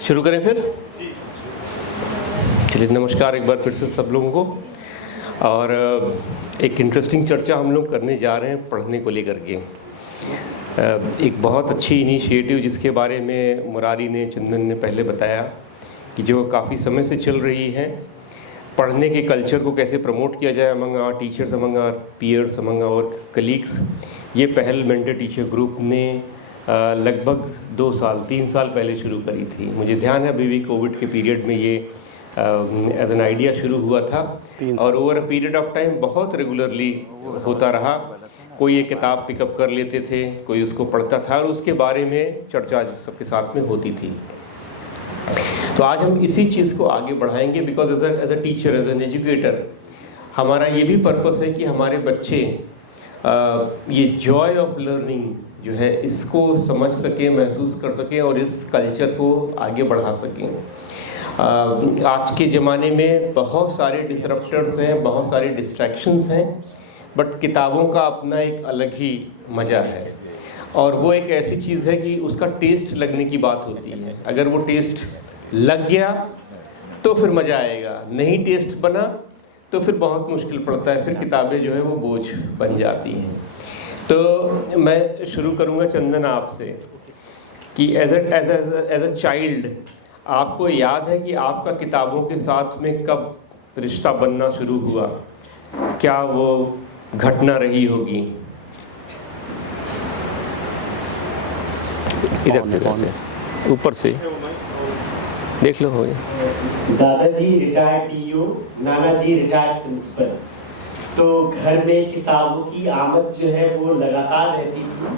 शुरू करें फिर? चलिए, नमस्कार एक बार फिर से सब लोगों को। और एक इंटरेस्टिंग चर्चा हम लोग करने जा रहे हैं पढ़ने को लेकर के। एक बहुत अच्छी इनिशिएटिव जिसके बारे में मुरारी ने, चंदन ने पहले बताया कि जो काफ़ी समय से चल रही है, पढ़ने के कल्चर को कैसे प्रमोट किया जाए among our teachers, among our peers, among our colleagues. ये पहल मेंटर टीचर ग्रुप ने लगभग 2-3 साल पहले शुरू करी थी। मुझे ध्यान है अभी भी कोविड के पीरियड में ये एज एन आइडिया शुरू हुआ था और over a period of time बहुत रेगुलरली होता रहा। कोई एक किताब पिकअप कर लेते थे, कोई उसको पढ़ता था और उसके बारे में चर्चा सबके साथ में होती थी। तो आज हम इसी चीज़ को आगे बढ़ाएंगे because as a teacher, as an educator, हमारा ये भी पर्पस है कि हमारे बच्चे ये जॉय ऑफ लर्निंग जो है इसको समझ सकें, महसूस कर सकें और इस कल्चर को आगे बढ़ा सकें। आज के ज़माने में बहुत सारे डिसरप्टर्स हैं, बहुत सारे डिस्ट्रैक्शंस हैं, बट किताबों का अपना एक अलग ही मज़ा है और वो एक ऐसी चीज़ है कि उसका टेस्ट लगने की बात होती है। अगर वो टेस्ट लग गया तो फिर मज़ा आएगा, नहीं टेस्ट बना तो फिर बहुत मुश्किल पड़ता है, फिर किताबें जो है वो बोझ बन जाती हैं। तो मैं शुरू करूँगा चंदन आपसे कि एज अ चाइल्ड आपको याद है कि आपका किताबों के साथ में कब रिश्ता बनना शुरू हुआ? क्या वो घटना रही होगी? इधर से ऊपर से देख लो। हो दादाजी retired TO, Nana ji retired principal. तो घर में किताबों की आमद जो है वो लगातार रहती थी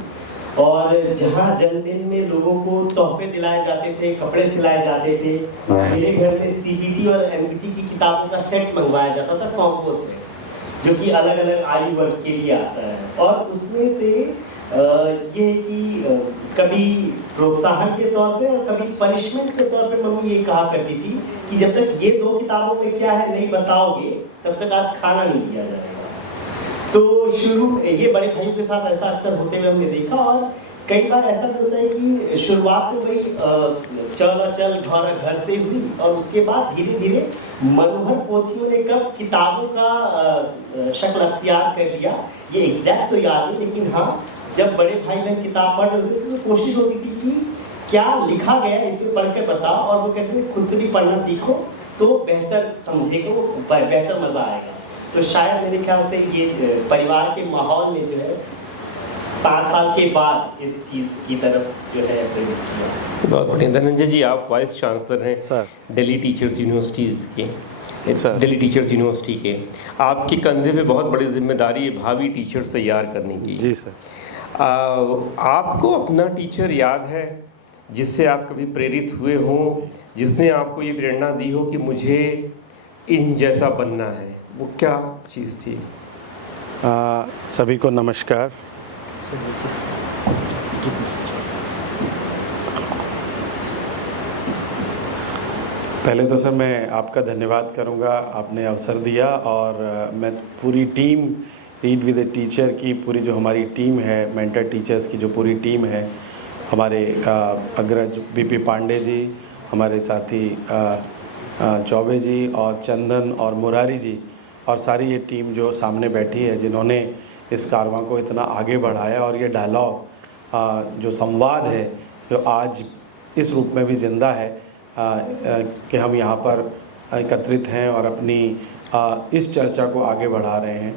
और जहाँ जन्मदिन में लोगों को तोहफे दिलाए जाते थे, कपड़े सिलाए जाते थे, मेरे घर में सीबीटी और एमबीटी की किताबों का सेट मंगवाया जाता था, कॉम्बो सेट, जो कि अलग अलग आयु वर्ग के लिए आता है। और उसमें से ये कि कभी प्रोत्साहन के तौर पे और कभी पनिशमेंट के तौर पे मम्मी ये कहा करती थी कि जब तक ये 2 किताबों में क्या है नहीं बताओगे तब तक आज खाना नहीं दिया जाएगा। तो शुरू ये बड़े भाइयों के साथ ऐसा अक्सर होते हुए हमने देखा और कई बार ऐसा होता है कि शुरुआत तो भाई चल घर से हुई और उसके बाद धीरे धीरे मनोहर पोथियों ने कब किताबों का शक्ल अख्तियार कर दिया ये एग्जैक्ट तो याद नहीं, लेकिन हाँ जब बड़े भाई बहन किताब पढ़ रहे होते थे तो कोशिश होती थी कि क्या लिखा गया इसे पढ़ के बताओ, और वो कहते थे खुद से भी पढ़ना सीखो तो बेहतर समझेगा, वो बेहतर मजा आएगा। तो शायद मेरे ख्याल से ये परिवार के माहौल में जो है 5 साल के बाद इस चीज़ की तरफ जो है प्रेरित किया। बहुत बढ़िया। धनंजय जी, आप वाइस चांसलर हैं सर दिल्ली टीचर्स यूनिवर्सिटीज़ के, दिल्ली टीचर्स यूनिवर्सिटी के। आपके कंधे पे बहुत बड़ी जिम्मेदारी है भावी टीचर्स तैयार करने की। जी सर। आपको अपना टीचर याद है जिससे आप कभी प्रेरित हुए हों, जिसने आपको ये प्रेरणा दी हो कि मुझे इन जैसा बनना है? वो क्या चीज़ थी? सभी को नमस्कार। पहले तो सर मैं आपका धन्यवाद करूंगा, आपने अवसर दिया और मैं पूरी team read with a teacher की पूरी जो हमारी टीम है, मेंटर टीचर्स की जो पूरी टीम है, हमारे अग्रज बीपी पांडे जी, हमारे साथी चौबे जी और चंदन और मुरारी जी और सारी ये टीम जो सामने बैठी है जिन्होंने इस कारवां को इतना आगे बढ़ाया और ये डायलॉग जो संवाद है जो आज इस रूप में भी ज़िंदा है कि हम यहाँ पर एकत्रित हैं और अपनी इस चर्चा को आगे बढ़ा रहे हैं।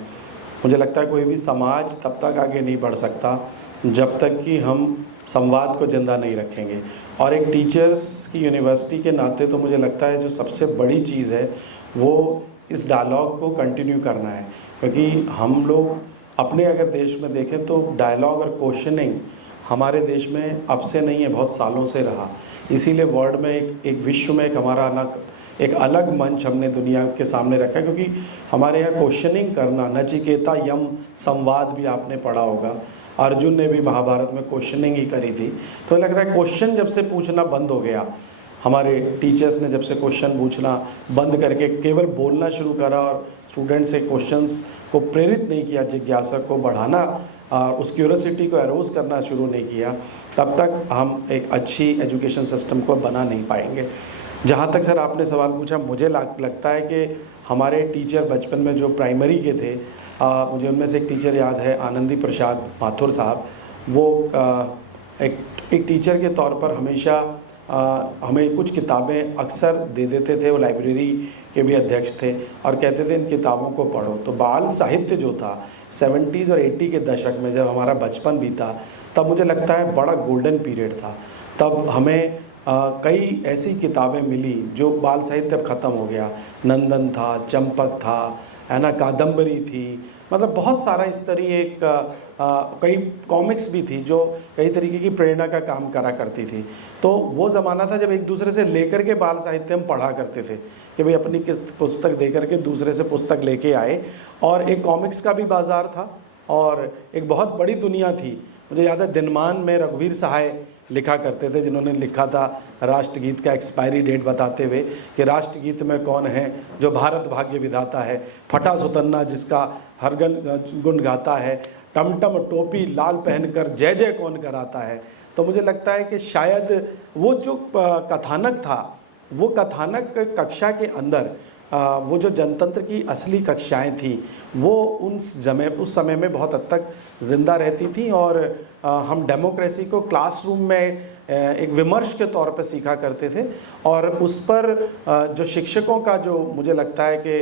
मुझे लगता है कोई भी समाज तब तक आगे नहीं बढ़ सकता जब तक कि हम संवाद को ज़िंदा नहीं रखेंगे। और एक टीचर्स की यूनिवर्सिटी के नाते तो मुझे लगता है जो सबसे बड़ी चीज़ है वो इस डायलॉग को कंटिन्यू करना है, क्योंकि हम लोग अपने अगर देश में देखें तो डायलॉग और क्वेश्चनिंग हमारे देश में अब से नहीं है, बहुत सालों से रहा। इसीलिए वर्ल्ड में एक विश्व में एक अलग मंच हमने दुनिया के सामने रखा, क्योंकि हमारे यहाँ क्वेश्चनिंग करना, नचिकेता यम संवाद भी आपने पढ़ा होगा, अर्जुन ने भी महाभारत में क्वेश्चनिंग ही करी थी। तो लगता है क्वेश्चन जब से पूछना बंद हो गया, हमारे टीचर्स ने जब से क्वेश्चन पूछना बंद करके केवल बोलना शुरू करा और स्टूडेंट से क्वेश्चंस को प्रेरित नहीं किया, जिज्ञासा को बढ़ाना उस क्यूरोसिटी को एरोज करना शुरू नहीं किया, तब तक हम एक अच्छी एजुकेशन सिस्टम को बना नहीं पाएंगे। जहाँ तक सर आपने सवाल पूछा, मुझे लगता है कि हमारे टीचर बचपन में जो प्राइमरी के थे, मुझे उनमें से एक टीचर याद है, आनंदी प्रसाद माथुर साहब। वो एक टीचर के तौर पर हमेशा हमें कुछ किताबें अक्सर दे देते थे। वो लाइब्रेरी के भी अध्यक्ष थे और कहते थे इन किताबों को पढ़ो। तो बाल साहित्य जो था 70s और 80 के दशक में जब हमारा बचपन बीता, तब मुझे लगता है बड़ा गोल्डन पीरियड था। तब हमें कई ऐसी किताबें मिली जो बाल साहित्य अब ख़त्म हो गया। नंदन था, चंपक था, है ना, कादम्बरी थी, मतलब बहुत सारा इस तरह एक कई कॉमिक्स भी थी जो कई तरीके की प्रेरणा का काम करा करती थी। तो वो ज़माना था जब एक दूसरे से लेकर के बाल साहित्य हम पढ़ा करते थे कि भाई अपनी पुस्तक दे करके दूसरे से पुस्तक लेके आए, और एक कॉमिक्स का भी बाज़ार था और एक बहुत बड़ी दुनिया थी। मुझे याद है दिनमान में रघुवीर सहाय लिखा करते थे, जिन्होंने लिखा था राष्ट्रगीत का एक्सपायरी डेट बताते हुए कि राष्ट्रगीत में कौन है जो भारत भाग्य विधाता है, फटा सुतन्ना जिसका हर गुण गाता है, टमटम टोपी लाल पहनकर जय जय कौन कराता है। तो मुझे लगता है कि शायद वो जो कथानक था, वो कथानक कक्षा के अंदर वो जो जनतंत्र की असली कक्षाएं थी, वो उस समय में बहुत हद तक ज़िंदा रहती थी। और हम डेमोक्रेसी को क्लासरूम में एक विमर्श के तौर पर सीखा करते थे, और उस पर जो शिक्षकों का जो मुझे लगता है कि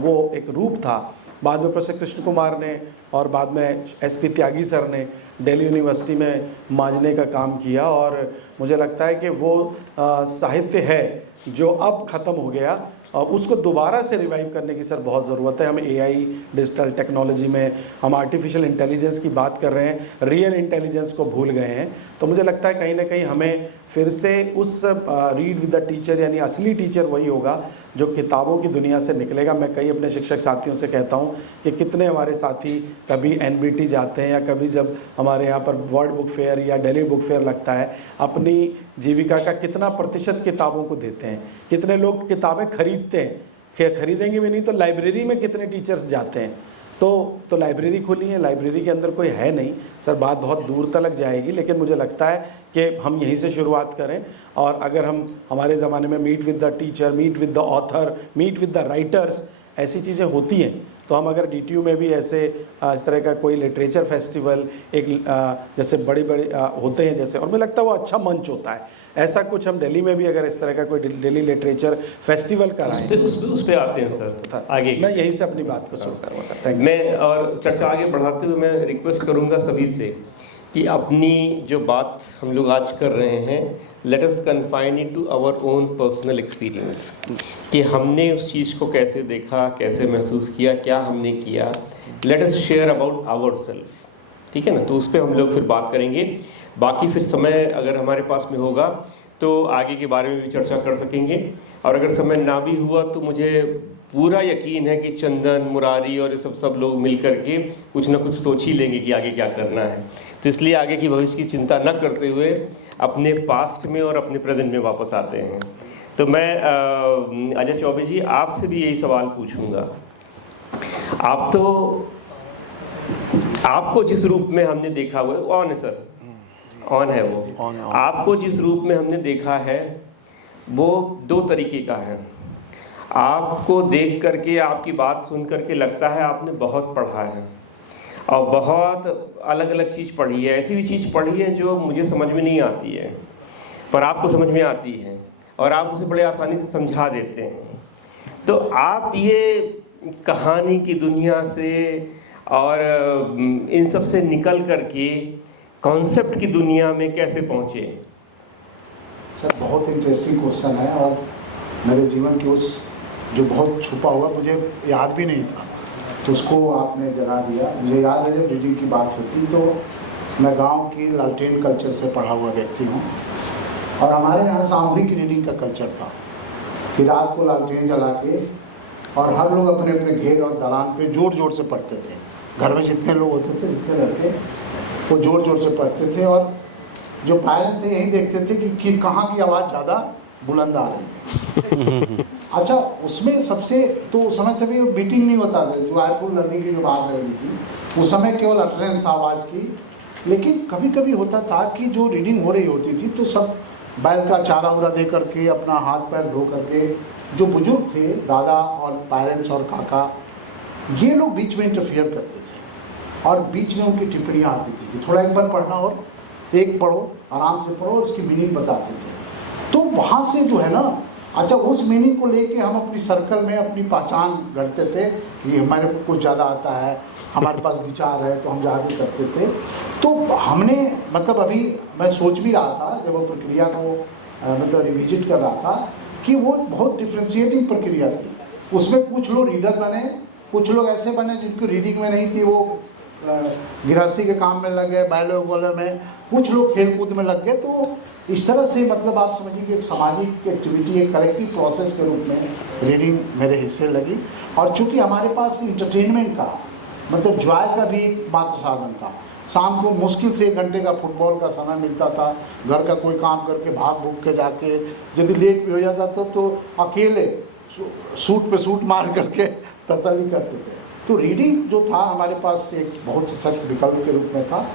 वो एक रूप था। बाद में प्रोफेसर कृष्ण कुमार ने और बाद में SP त्यागी सर ने दिल्ली यूनिवर्सिटी में मांझने का काम किया, और मुझे लगता है कि वो साहित्य है जो अब ख़त्म हो गया, उसको दोबारा से रिवाइव करने की सर बहुत ज़रूरत है। हम AI डिजिटल टेक्नोलॉजी में हम आर्टिफिशियल इंटेलिजेंस की बात कर रहे हैं, रियल इंटेलिजेंस को भूल गए हैं। तो मुझे लगता है कहीं ना कहीं हमें फिर से उस रीड विद द टीचर, यानी असली टीचर वही होगा जो किताबों की दुनिया से निकलेगा। मैं कई अपने शिक्षक साथियों से कहता हूँ कि कितने हमारे साथी कभी NBT जाते हैं या कभी जब हमारे यहाँ पर वर्ल्ड बुक फेयर या दिल्ली बुक फेयर लगता है, अपनी जीविका का कितना प्रतिशत किताबों को देते हैं। कितने लोग किताबें खरीदते हैं, क्या खरीदेंगे भी नहीं तो लाइब्रेरी में कितने टीचर्स जाते हैं। तो लाइब्रेरी खोली है, लाइब्रेरी के अंदर कोई है नहीं सर, बात बहुत दूर तक जाएगी, लेकिन मुझे लगता है कि हम यहीं से शुरुआत करें। और अगर हम हमारे ज़माने में meet with the teacher, meet with the author, meet with the writers, ऐसी चीज़ें होती हैं, तो हम अगर DTU में भी ऐसे इस तरह का कोई लिटरेचर फेस्टिवल एक जैसे बड़े होते हैं जैसे, और मुझे लगता है वो अच्छा मंच होता है, ऐसा कुछ हम दिल्ली में भी अगर इस तरह का कोई दिल्ली लिटरेचर फेस्टिवल कराएं। उस पे आते हैं सर आगे। मैं यहीं से अपनी बात को शुरू करूँगा सर। Thank you. मैं और चर्चा आगे बढ़ाते हुए मैं रिक्वेस्ट करूंगा सभी से कि अपनी जो बात हम लोग आज कर रहे हैं, let us confine it to our own personal experience, कि हमने उस चीज़ को कैसे देखा, कैसे महसूस किया, क्या हमने किया। Let us share about our self, ठीक है ना। तो उस पर हम लोग फिर बात करेंगे। बाकी फिर समय अगर हमारे पास में होगा तो आगे के बारे में भी चर्चा कर सकेंगे, और अगर समय ना भी हुआ तो मुझे पूरा यकीन है कि चंदन, मुरारी और ये सब लोग मिल करके कुछ ना कुछ सोच ही लेंगे कि आगे क्या करना है। तो इसलिए आगे की भविष्य की चिंता न करते हुए अपने पास्ट में और अपने प्रेजेंट में वापस आते हैं। तो मैं अजय चौबे जी आपसे भी यही सवाल पूछूंगा। आपको जिस रूप में हमने देखा हुआ, ऑन है सर, ऑन है वो, आपको जिस रूप में हमने देखा है वो दो तरीके का है। आपको देख करके, आपकी बात सुन करके लगता है आपने बहुत पढ़ा है और बहुत अलग अलग चीज़ पढ़ी है। ऐसी भी चीज़ पढ़ी है जो मुझे समझ में नहीं आती है, पर आपको समझ में आती है और आप उसे बड़े आसानी से समझा देते हैं। तो आप ये कहानी की दुनिया से और इन सब से निकल करके कॉन्सेप्ट की दुनिया में कैसे पहुँचे? सर बहुत इंटरेस्टिंग क्वेश्चन है, और मेरे जीवन की उस जो बहुत छुपा हुआ मुझे याद भी नहीं था, तो उसको आपने जगा दिया। मुझे याद है जब रीडिंग की बात होती तो मैं गांव की लालटेन कल्चर से पढ़ा हुआ व्यक्ति हूँ, और हमारे यहाँ सामूहिक रीडिंग का कल्चर था कि रात को लालटेन जला के और हर लोग अपने अपने घेर और दलान पे जोर जोर से पढ़ते थे। घर में जितने लोग होते थे, जितने लड़के, वो जोर जोर से पढ़ते थे, और जो पेरेंट्स थे यही देखते थे कि कहाँ की आवाज़ ज़्यादा बुलंद आ रही है। अच्छा, उसमें सबसे तो उस समय से भी बीटिंग नहीं होता था, जो आईफुल लर्निंग की जो बात रही थी उस समय केवल अटरेंस था आवाज़ की। लेकिन कभी कभी होता था कि जो रीडिंग हो रही होती थी तो सब बैल का चारा उरा दे करके, अपना हाथ पैर धो करके, जो बुजुर्ग थे दादा और पेरेंट्स और काका, ये लोग बीच में इंटरफियर करते थे और बीच में उनकी टिप्पणियाँ आती थी कि थोड़ा एक बार पढ़ना और एक पढ़ो, आराम से पढ़ो, उसकी मीनिंग बताते थे। तो वहाँ से जो है ना, अच्छा उस मीनिंग को लेके हम अपनी सर्कल में अपनी पहचान गढ़ते थे कि हमारे को कुछ ज़्यादा आता है, हमारे पास विचार है, तो हम ज़्यादा करते थे। तो हमने मतलब अभी मैं सोच भी रहा था जब वो प्रक्रिया को मतलब रिविजिट कर रहा था कि वो बहुत डिफ्रेंशिएटिंग प्रक्रिया थी। उसमें कुछ लोग रीडर बने, कुछ लोग ऐसे बने जिनकी रीडिंग में नहीं थी, वो गृहस्थी के काम में लग गए, बैलो गोले में, कुछ लोग खेल कूद में लग गए। तो इस तरह से मतलब आप समझिए कि एक सामाजिक एक्टिविटी, एक कलेक्टिव प्रोसेस के रूप में रीडिंग मेरे हिस्से लगी। और चूँकि हमारे पास इंटरटेनमेंट का मतलब जॉय का भी एक मात्र साधन था, शाम को मुश्किल से 1 घंटे का फुटबॉल का समय मिलता था, घर का कोई काम करके भाग भूग के जाके, यदि लेट भी हो जाता था तो अकेले सूट पे सूट मार करके तसल्ली करते थे। तो रीडिंग जो था हमारे पास एक बहुत सशक्त विकल्प के रूप में था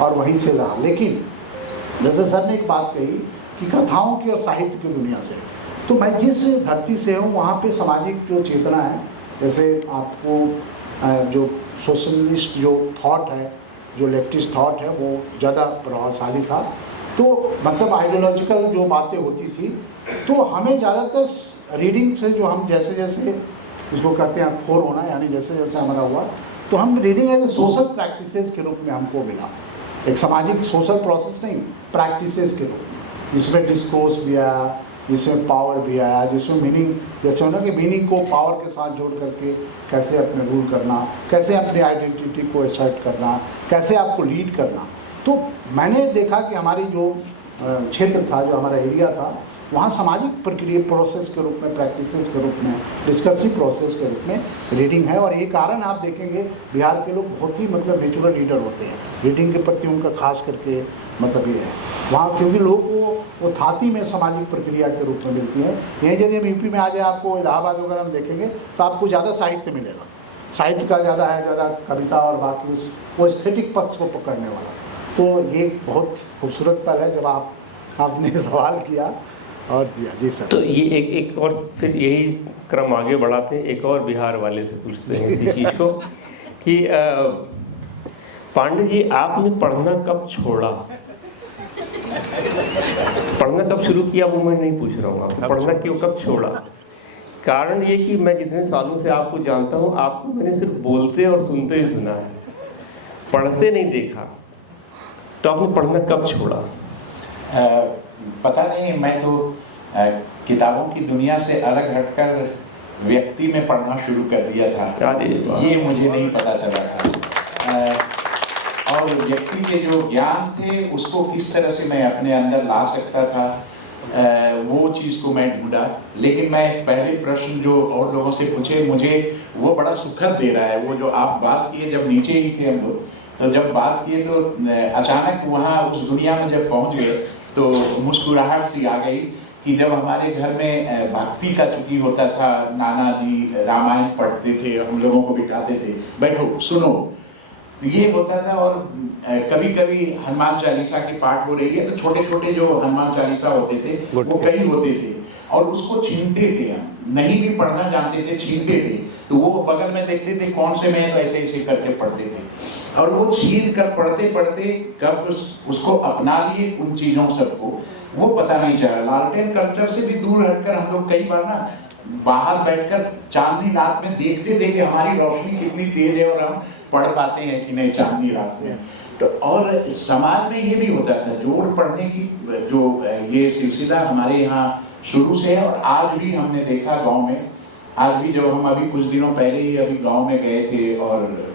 और वहीं से रहा। लेकिन जैसे सर ने एक बात कही कि कथाओं की और साहित्य की दुनिया से, तो मैं जिस धरती से हूँ वहाँ पे सामाजिक जो चेतना है, जैसे आपको जो सोशलिस्ट जो थॉट है, जो लेफ्टिस्ट थॉट है, वो ज़्यादा प्रभावशाली था। तो मतलब आइडियोलॉजिकल जो बातें होती थी, तो हमें ज़्यादातर रीडिंग से जो हम जैसे जैसे उसको कहते हैं फोर होना, यानी जैसे जैसे हमारा हुआ, तो हम reading as a social practices के रूप में हमको मिला, एक सामाजिक सोशल प्रोसेस नहीं, प्रैक्टिसेस के रूप में, जिसमें डिस्कोर्स भी आया, जिसमें पावर भी आया, जिसमें मीनिंग, जैसे होना कि मीनिंग को पावर के साथ जोड़ करके कैसे अपने रूल करना, कैसे अपनी आइडेंटिटी को असर्ट करना, कैसे आपको लीड करना। तो मैंने देखा कि हमारी जो क्षेत्र था, जो हमारा एरिया था, वहाँ सामाजिक प्रक्रिया प्रोसेस के रूप में, प्रैक्टिसेस के रूप में, डिस्कसिव प्रोसेस के रूप में रीडिंग है। और ये कारण आप देखेंगे बिहार के लोग बहुत ही मतलब नेचुरल रीडर होते हैं, रीडिंग के प्रति उनका खास करके मतलब ये है वहाँ, क्योंकि लोग वो थाती में सामाजिक प्रक्रिया के रूप में मिलती है। यहीं यदि हम यूपी में आ जाए, आपको इलाहाबाद वगैरह में देखेंगे तो आपको ज़्यादा साहित्य मिलेगा, साहित्य का ज़्यादा है, ज़्यादा कविता और बाकी वो एस्थेटिक पक्ष को पकड़ने वाला। तो ये बहुत खूबसूरत पल है जब आपने सवाल किया और दिया। जी सर। तो ये एक और फिर यही क्रम आगे बढ़ाते हैं, एक और बिहार वाले से पूछते हैं इसी चीज़ को कि पांडे जी, आपने पढ़ना कब छोड़ा? पढ़ना कब शुरू किया वो मैं नहीं पूछ रहा हूँ आपसे, पढ़ना क्यों, कब छोड़ा? कारण ये कि मैं जितने सालों से आपको जानता हूँ, आपको मैंने सिर्फ बोलते और सुनते ही सुना है, पढ़ते नहीं देखा। तो आपने पढ़ना कब छोड़ा? पता नहीं, मैं तो किताबों की दुनिया से अलग हटकर व्यक्ति में पढ़ना शुरू कर दिया था, ये मुझे नहीं पता चला था। और व्यक्ति के जो ज्ञान थे उसको किस तरह से मैं अपने अंदर ला सकता था, वो चीज़ को मैं ढूंढा। लेकिन मैं पहले प्रश्न जो और लोगों से पूछे, मुझे वो बड़ा सुखद दे रहा है। वो जो आप बात किए, जब नीचे ही थे हम लोग, तो जब बात किए तो अचानक वहाँ उस दुनिया में जब पहुँच गए तो मुस्कुराहट सी आ गई कि जब हमारे घर में भक्ति का चुकी होता था, नाना जी रामायण पढ़ते थे, हम लोगों को बिठाते थे, बैठो सुनो, ये होता था। और कभी कभी हनुमान चालीसा की पाठ हो रही है तो छोटे छोटे जो हनुमान चालीसा होते थे वो कई होते थे और उसको छीनते थे, हम नहीं भी पढ़ना जानते थे, छीनते थे। तो वो बगल में देखते थे कौन से में, तो ऐसे ऐसे करके पढ़ते थे और वो छीन कर पढ़ते पढ़ते कब उसको अपना लिए उन चीजों सबको, वो पता नहीं चला। लालटेन कल्चर से भी दूर हटकर हम लोग कई बार ना बाहर बैठकर चांदनी रात में देखते थे कि हमारी रोशनी कितनी तेज है और हम पढ़ पाते हैं कि नहीं चांदनी रात में। तो और समाज में ये भी होता था, जोड़ पढ़ने की जो ये सिलसिला हमारे यहाँ शुरू से है। और आज भी हमने देखा गांव में, आज भी जब हम अभी कुछ दिनों पहले ही अभी गांव में गए थे और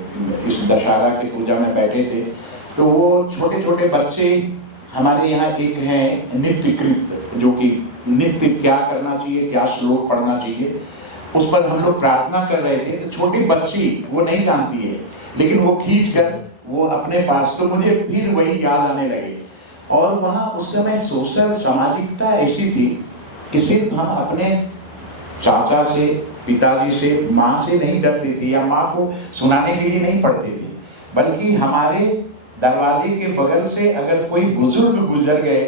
इस दशहरा की पूजा में बैठे थे, तो वो छोटे छोटे बच्चे हमारे यहाँ एक हैं नित्यकृत, जो कि नित्य क्या करना चाहिए, क्या श्लोक पढ़ना चाहिए, उस पर हम लोग प्रार्थना कर रहे थे। तो छोटी बच्ची वो नहीं जानती है, लेकिन वो खींच कर वो अपने पास, तो मुझे फिर वही याद आने लगे। और वहाँ उस समय सोशल सामाजिकता ऐसी थी कि सिर्फ हम अपने चाचा से, पिताजी से, माँ से नहीं डरते थे या माँ को सुनाने के लिए नहीं पढ़ते थे, बल्कि हमारे दरवाजे के बगल से अगर कोई बुजुर्ग गुजर गए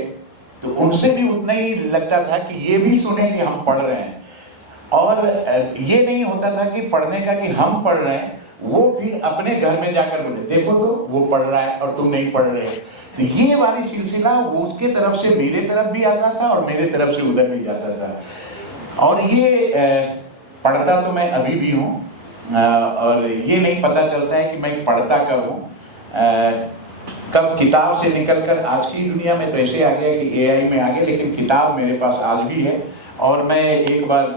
तो उनसे भी उतना ही लगता था कि ये भी सुने कि हम पढ़ रहे हैं। और ये नहीं होता था कि पढ़ने का कि हम पढ़ रहे हैं, वो फिर अपने घर में जाकर बोले देखो तो वो पढ़ रहा है और तुम नहीं पढ़ रहे। तो ये वाली सिलसिला वो उसके तरफ से मेरे तरफ भी आता था और मेरे तरफ से उधर भी जाता था। और ये पढ़ता तो मैं अभी भी हूँ, और ये नहीं पता चलता है कि मैं पढ़ता कब हूँ। कब किताब से निकलकर आज की दुनिया में तो ऐसे आ गया कि AI में आ गया, लेकिन किताब मेरे पास आज भी है। और मैं एक बार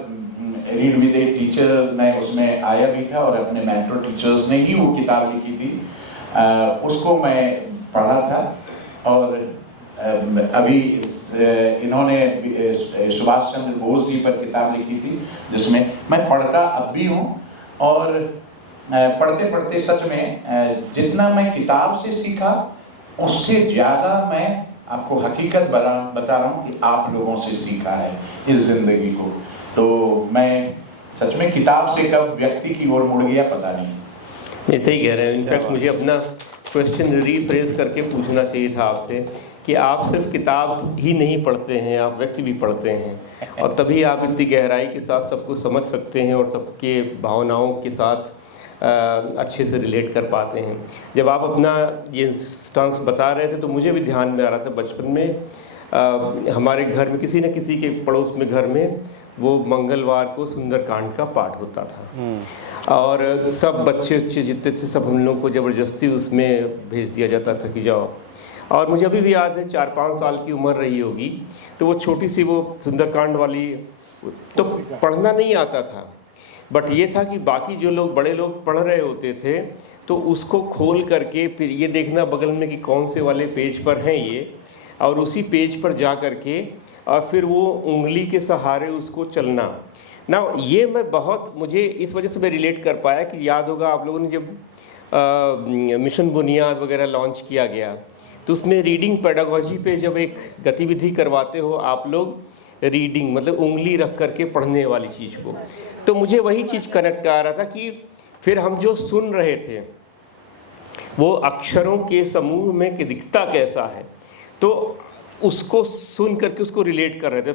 रीड विद ए टीचर मैं उसमें आया भी था और अपने मेंटर टीचर्स ने ही वो किताब लिखी थी, उसको मैं पढ़ा था। और अभी इन्होंने सुभाष चंद्र बोस जी पर किताब लिखी थी जिसमें मैं पढ़ता अब भी हूँ। और पढ़ते पढ़ते सच में जितना मैं किताब से सीखा उससे ज़्यादा मैं आपको हकीकत बता रहा हूँ कि आप लोगों से सीखा है इस ज़िंदगी को। तो मैं सच में किताब से कब व्यक्ति की ओर मुड़ गया पता नहीं। सही कह रहे हैं। इनफैक्ट मुझे अपना क्वेश्चन रीफ्रेज करके पूछना चाहिए था आपसे कि आप सिर्फ किताब ही नहीं पढ़ते हैं, आप व्यक्ति भी पढ़ते हैं, और तभी आप इतनी गहराई के साथ सबको समझ सकते हैं और सबके भावनाओं के साथ अच्छे से रिलेट कर पाते हैं। जब आप अपना ये इंस्टांस बता रहे थे तो मुझे भी ध्यान में आ रहा था, बचपन में हमारे घर में किसी न किसी के पड़ोस में घर में वो मंगलवार को सुंदरकांड का पाठ होता था, और सब बच्चे जितने थे सब हम लोग को ज़बरदस्ती उसमें भेज दिया जाता था कि जाओ। और मुझे अभी भी याद है 4-5 साल की उम्र रही होगी, तो वो छोटी सी वो सुंदरकांड वाली तो पढ़ना नहीं आता था, बट ये था कि बाकी जो लोग बड़े लोग पढ़ रहे होते थे तो उसको खोल करके फिर ये देखना बगल में कि कौन से वाले पेज पर हैं ये, और उसी पेज पर जा करके और फिर वो उंगली के सहारे उसको चलना ना। ये मैं बहुत, मुझे इस वजह से मैं रिलेट कर पाया कि याद होगा आप लोगों ने जब मिशन बुनियाद वगैरह लॉन्च किया गया तो उसमें रीडिंग पेडागोजी पे जब एक गतिविधि करवाते हो आप लोग, रीडिंग मतलब उंगली रख करके पढ़ने वाली चीज़ को, तो मुझे वही चीज़ कनेक्ट आ रहा था कि फिर हम जो सुन रहे थे वो अक्षरों के समूह में कि दिखता कैसा है, तो उसको सुन करके उसको रिलेट कर रहे थे।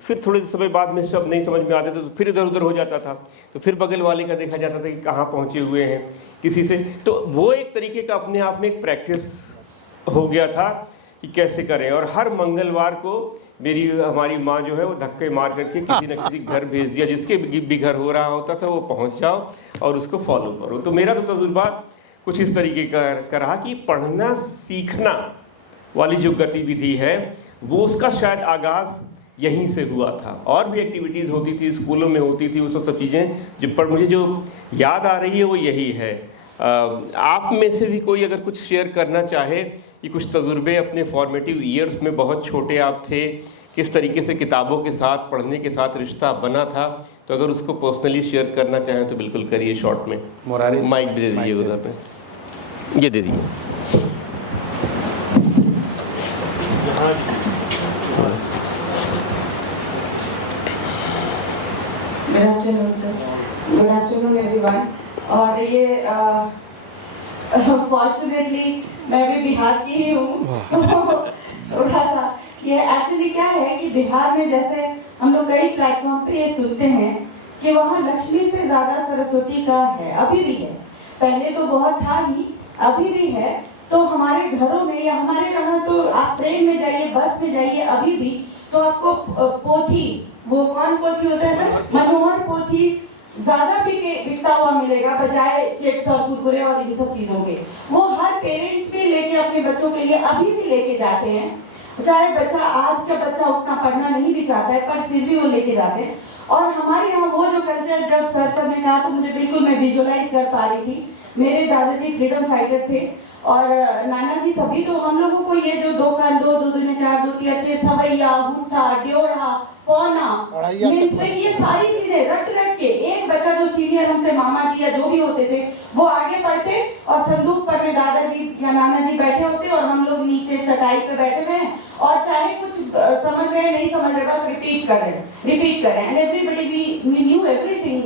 फिर थोड़े समय बाद में सब नहीं समझ में आते थे तो फिर इधर उधर हो जाता था, तो फिर बगल वाले का देखा जाता था कि कहाँ पहुँचे हुए हैं किसी से। तो वो एक तरीके का अपने आप में एक प्रैक्टिस हो गया था कि कैसे करें। और हर मंगलवार को हमारी माँ जो है वो धक्के मार करके किसी न किसी घर भेज दिया, जिसके भी घर हो रहा होता था वो पहुँच जाओ और उसको फॉलो करो। तो मेरा तो तजुर्बा कुछ इस तरीके का रहा कि पढ़ना सीखना वाली जो गतिविधि है वो उसका शायद आगाज़ यहीं से हुआ था। और भी एक्टिविटीज़ होती थी, स्कूलों में होती थी, वो सब चीज़ें जिन पर मुझे जो याद आ रही है वो यही है। आप में से भी कोई अगर कुछ शेयर करना चाहे कि कुछ तजुर्बे अपने फॉर्मेटिव ईयर्स में, बहुत छोटे आप थे, किस तरीके से किताबों के साथ, पढ़ने के साथ रिश्ता बना था, तो अगर उसको पर्सनली शेयर करना चाहें तो बिल्कुल करिए शॉर्ट में। मुरारी माइक भी दे दीजिए उधर पे, ये दे दीजिए। Good afternoon sir, good afternoon everyone. और ये फॉर्चुनेटली मैं भी बिहार की ही हूँ थोड़ा सा ये एक्चुअली क्या है कि बिहार में जैसे हम लोग कई प्लेटफॉर्म पे ये सुनते हैं कि वहाँ लक्ष्मी से ज़्यादा सरस्वती का है, अभी भी है, पहले तो बहुत था ही, अभी भी है। तो हमारे घरों में या हमारे यहाँ तो आप ट्रेन में जाइए, बस में जाइए, अभी भी तो आपको पोथी, वो कौन पोथी होता है सर, मनोहर पोथी ज्यादा बिकता हुआ मिलेगा बजाय चिप्स और कुरकुरे और इन सब चीजों के। वो हर पेरेंट्स भी लेके अपने बच्चों के लिए अभी भी लेके जाते हैं, चाहे बच्चा, आज का बच्चा उतना पढ़ना नहीं भी चाहता है पर फिर भी वो लेके जाते हैं। और हमारे यहाँ वो जो कल्चर, जब सर ने कहा तो मुझे बिल्कुल, मैं विजुअलाइज कर पा रही थी। मेरे दादाजी फ्रीडम फाइटर थे और नाना जी सभी, तो हम लोगों को ये जो 2 कान 2 2 दूनी 4 2 3 6 सवैया, हुट्ठा, ड्योढ़ा, पौना, मिनसे, ये सारी चीजें रट के एक बच्चा जो सीनियर हमसे मामा जी या जो भी होते थे वो आगे पढ़ते और संदूक पर में दादाजी या नाना जी बैठे होते और हम लोग नीचे चटाई पे बैठे हुए हैं और चाहे कुछ समझ रहे हैं नहीं समझ रहे, बस रिपीट कर रहे हैं and everybody we knew everything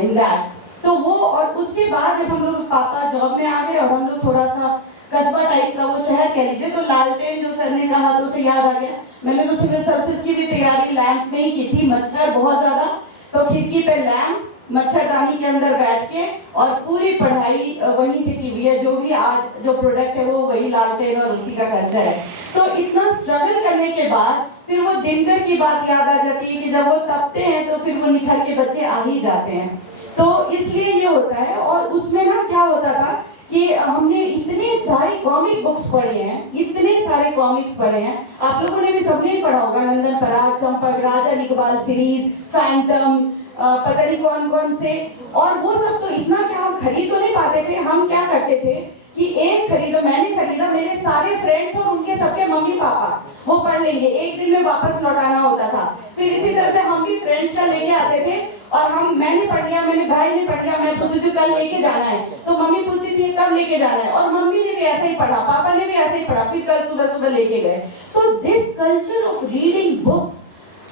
in that. तो वो, और उसके बाद जब हम लोग पापा जॉब में आ गए और हम लोग थोड़ा सा कस्बा टाइप का वो शहर कह लीजिए, तो लालटेन जो सर ने कहा तो उसे याद आ गया। मैंने तो सिविल सर्विसेज की भी तैयारी लैंप में ही की थी, मच्छर बहुत ज्यादा, तो खिड़की पे लैंप, मच्छरदानी के अंदर बैठ के और पूरी पढ़ाई वहीं से की हुई है। जो भी आज जो प्रोडक्ट है वो वही लालटेन और उसी का खर्चा है। तो इतना स्ट्रगल करने के बाद फिर वो दिन भर की बात याद आ जाती है कि जब वो तपते हैं तो फिर वो निखर के बच्चे आ ही जाते हैं। तो इसलिए ये होता है। और उसमें ना क्या होता था कि हमने इतने सारे कॉमिक बुक्स पढ़े हैं, इतने सारे कॉमिक्स पढ़े हैं, आप लोगों ने भी सबने ही पढ़ा होगा, नंदन पराग, चंपक, राजा निकबाल सीरीज, फैंटम, पता नहीं कौन कौन से। और वो सब तो इतना क्या हम खरीद तो नहीं पाते थे, हम क्या करते थे कि एक खरीदो, मैंने खरीदा, मेरे सारे फ्रेंड्स और उनके सबके मम्मी पापा वो पढ़ लेंगे, एक दिन में वापस लौटाना होता था। फिर इसी तरह से हम भी फ्रेंड्स का लेके आते थे और मैंने पढ़ लिया, मेरे भाई ने पढ़ लिया, मैं पूछती थी कल लेके जाना है, तो मम्मी पूछती थी कब लेके जाना है, और मम्मी ने भी ऐसे ही पढ़ा, पापा ने भी ऐसे ही पढ़ा, फिर कल सुबह सुबह लेके गए। So this culture of reading books,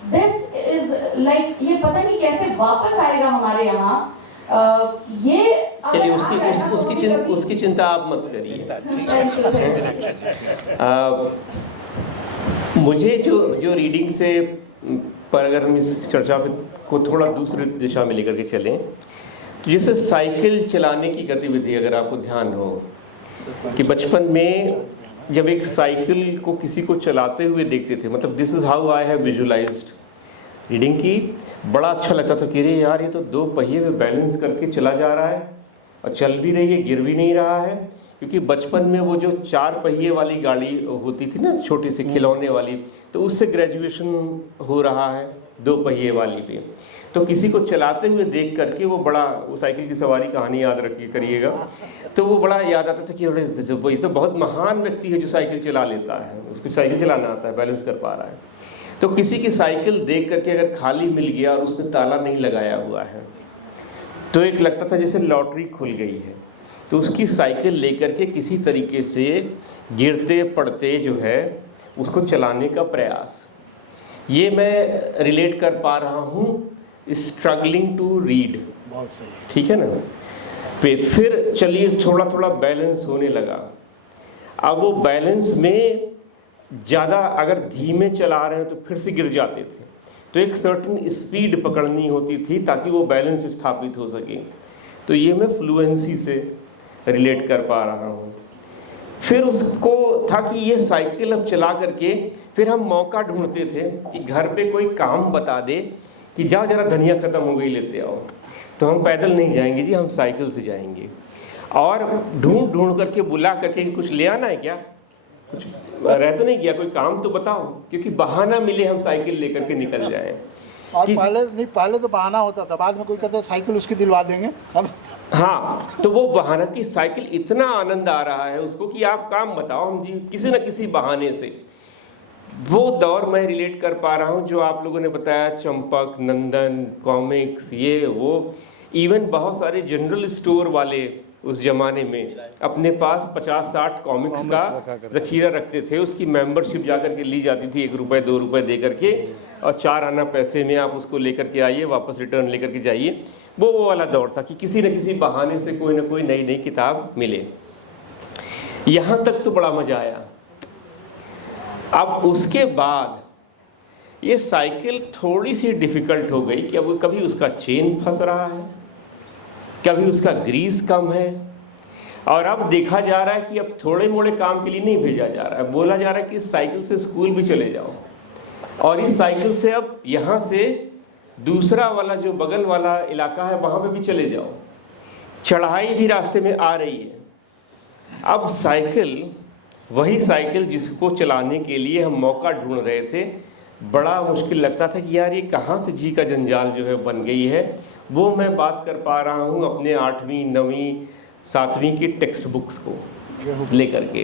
this is like, ये पता नहीं कैसे वापस आएगा हमारे यहाँ। ये चलिए उसकी चिंता आप मत करिए। मुझे जो रीडिंग से, पर अगर हम इस चर्चा को थोड़ा दूसरी दिशा में लेकर के चलें, तो जैसे साइकिल चलाने की गतिविधि, अगर आपको ध्यान हो कि बचपन में जब एक साइकिल को किसी को चलाते हुए देखते थे, मतलब this is how I have visualised reading की, बड़ा अच्छा लगता था कि अरे यार ये तो 2 पहिए में बैलेंस करके चला जा रहा है और चल भी रही है, गिर भी नहीं रहा है। क्योंकि बचपन में वो जो 4 पहिए वाली गाड़ी होती थी ना, छोटी सी खिलौने वाली, तो उससे ग्रेजुएशन हो रहा है 2 पहिए वाली पे। तो किसी को चलाते हुए देख करके वो साइकिल की सवारी कहानी याद रखिए करिएगा, तो वो बड़ा याद आता था कि अरे ये तो बहुत महान व्यक्ति है जो साइकिल चला लेता है, उसको साइकिल चलाना आता है, बैलेंस कर पा रहा है। तो किसी की साइकिल देख करके अगर खाली मिल गया और उसने ताला नहीं लगाया हुआ है, तो एक लगता था जैसे लॉटरी खुल गई है। तो उसकी साइकिल लेकर के किसी तरीके से गिरते पड़ते जो है उसको चलाने का प्रयास, ये मैं रिलेट कर पा रहा हूँ स्ट्रगलिंग टू रीड। बहुत सही, ठीक है ना। फिर चलिए थोड़ा थोड़ा बैलेंस होने लगा। अब वो बैलेंस में ज़्यादा अगर धीमे चला रहे हैं तो फिर से गिर जाते थे, तो एक सर्टेन स्पीड पकड़नी होती थी ताकि वो बैलेंस स्थापित हो सके। तो ये मैं फ्लुएंसी से रिलेट कर पा रहा हूँ। फिर उसको था कि ये साइकिल अब चला करके फिर हम मौका ढूंढते थे कि घर पे कोई काम बता दे कि जाओ जरा धनिया ख़त्म हो गई लेते आओ, तो हम पैदल नहीं जाएंगे जी, हम साइकिल से जाएंगे। और ढूंढ करके बुला करके कुछ ले आना है क्या, कुछ रह तो नहीं गया, कोई काम तो बताओ, क्योंकि बहाना मिले हम साइकिल लेकर के निकल जाए। और पहले तो बहाना होता था, बाद में कोई कहता साइकिल उसकी दिलवा देंगे अब। हाँ, तो वो बहाना की साइकिल, इतना आनंद आ रहा है उसको कि आप काम बताओ, हम जी किसी न किसी बहाने से। वो दौर मैं रिलेट कर पा रहा हूँ जो आप लोगों ने बताया, चंपक, नंदन, कॉमिक्स, ये वो, इवन बहुत सारे जनरल स्टोर वाले उस जमाने में अपने पास 50-60 कॉमिक्स का जखीरा रखते थे। उसकी मेंबरशिप जाकर के ली जाती थी, 1 रुपये 2 रुपये दे करके, और 4 आना पैसे में आप उसको लेकर के आइए, वापस रिटर्न लेकर के जाइए। वो वाला दौर था कि किसी न किसी बहाने से कोई ना कोई नई नई किताब मिले। यहाँ तक तो बड़ा मजा आया। अब उसके बाद ये साइकिल थोड़ी सी डिफ़िकल्ट हो गई कि अब कभी उसका चेन फंस रहा है, कभी उसका ग्रीस कम है, और अब देखा जा रहा है कि अब थोड़े मोड़े काम के लिए नहीं भेजा जा रहा है, बोला जा रहा है कि साइकिल से स्कूल भी चले जाओ, और इस साइकिल से अब यहाँ से दूसरा वाला जो बगल वाला इलाका है वहाँ पे भी चले जाओ, चढ़ाई भी रास्ते में आ रही है। अब साइकिल, वही साइकिल जिसको चलाने के लिए हम मौका ढूंढ रहे थे, बड़ा मुश्किल लगता था कि यार ये कहाँ से जी का जंजाल जो है बन गई है। वो मैं बात कर पा रहा हूँ अपने 8वीं 9वीं 7वीं की टेक्स्ट बुक्स को लेकर के,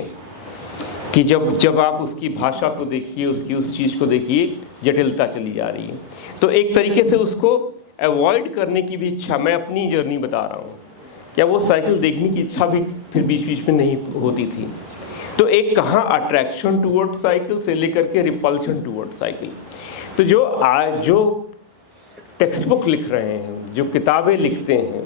कि जब आप उसकी भाषा को देखिए, उसकी उस चीज़ को देखिए, जटिलता चली जा रही है। तो एक तरीके से उसको अवॉइड करने की भी इच्छा, मैं अपनी जर्नी बता रहा हूँ, क्या वो साइकिल देखने की इच्छा भी फिर बीच बीच में नहीं होती थी। तो एक कहाँ अट्रैक्शन टूवर्ड साइकिल से लेकर के रिपल्शन टूवर्ड साइकिल। तो जो टेक्स्ट बुक लिख रहे हैं, जो किताबें लिखते हैं,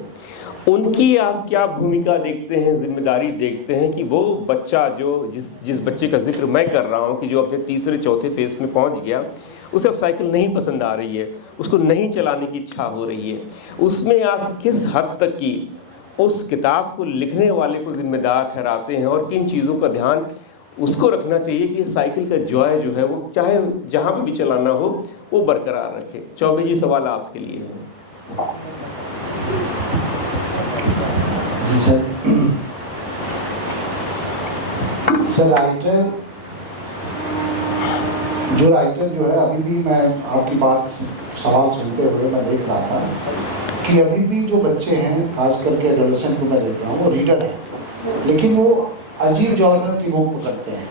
उनकी आप क्या भूमिका देखते हैं, जिम्मेदारी देखते हैं कि वो बच्चा जो जिस बच्चे का जिक्र मैं कर रहा हूँ कि जो अपने तीसरे चौथे फेज में पहुँच गया, उसे अब साइकिल नहीं पसंद आ रही है, उसको नहीं चलाने की इच्छा हो रही है, उसमें आप किस हद तक की उस किताब को लिखने वाले को जिम्मेदार ठहराते हैं और किन चीज़ों का ध्यान उसको रखना चाहिए कि साइकिल का जॉय जो है वो चाहे जहाँ पर भी चलाना हो वो बरकरार रखे। चौबे जी, सवाल आपके लिए है। सर राइटर जो है, अभी भी मैं आपकी बात सवाल सुनते हुए मैं देख रहा था कि अभी भी जो बच्चे हैं, खास करके एडोलेसेंट को मैं देख रहा हूँ, वो रीडर है, लेकिन वो अजीब जॉनर की बुक पकड़ते हैं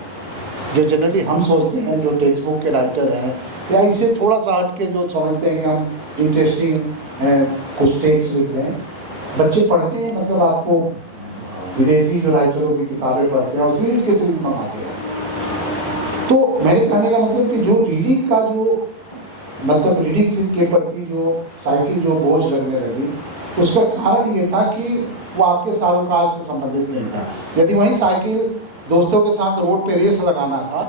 जो जनरली हम सोचते हैं जो टेक्स्ट बुक के राइटर हैं, या इससे थोड़ा सा हट के जो समझते हैं हम इंटरेस्टिंग कुछ टेक्स्ट लिखते हैं। बच्चे पढ़ते हैं, मतलब आपको विदेशी जो राइटरों की किताबें पढ़ते हैं और सीरीज के सीरीज मंगाते हैं। तो मेरे कहने का मतलब कि जो रीडिंग का जो मतलब रीडिंग के प्रति जो साइकिल जो बोझ लगने लगी, उसका कारण ये था कि वो आपके सारोकाल से संबंधित नहीं था। यदि वही साइकिल दोस्तों के साथ रोड पे रेस लगाना था,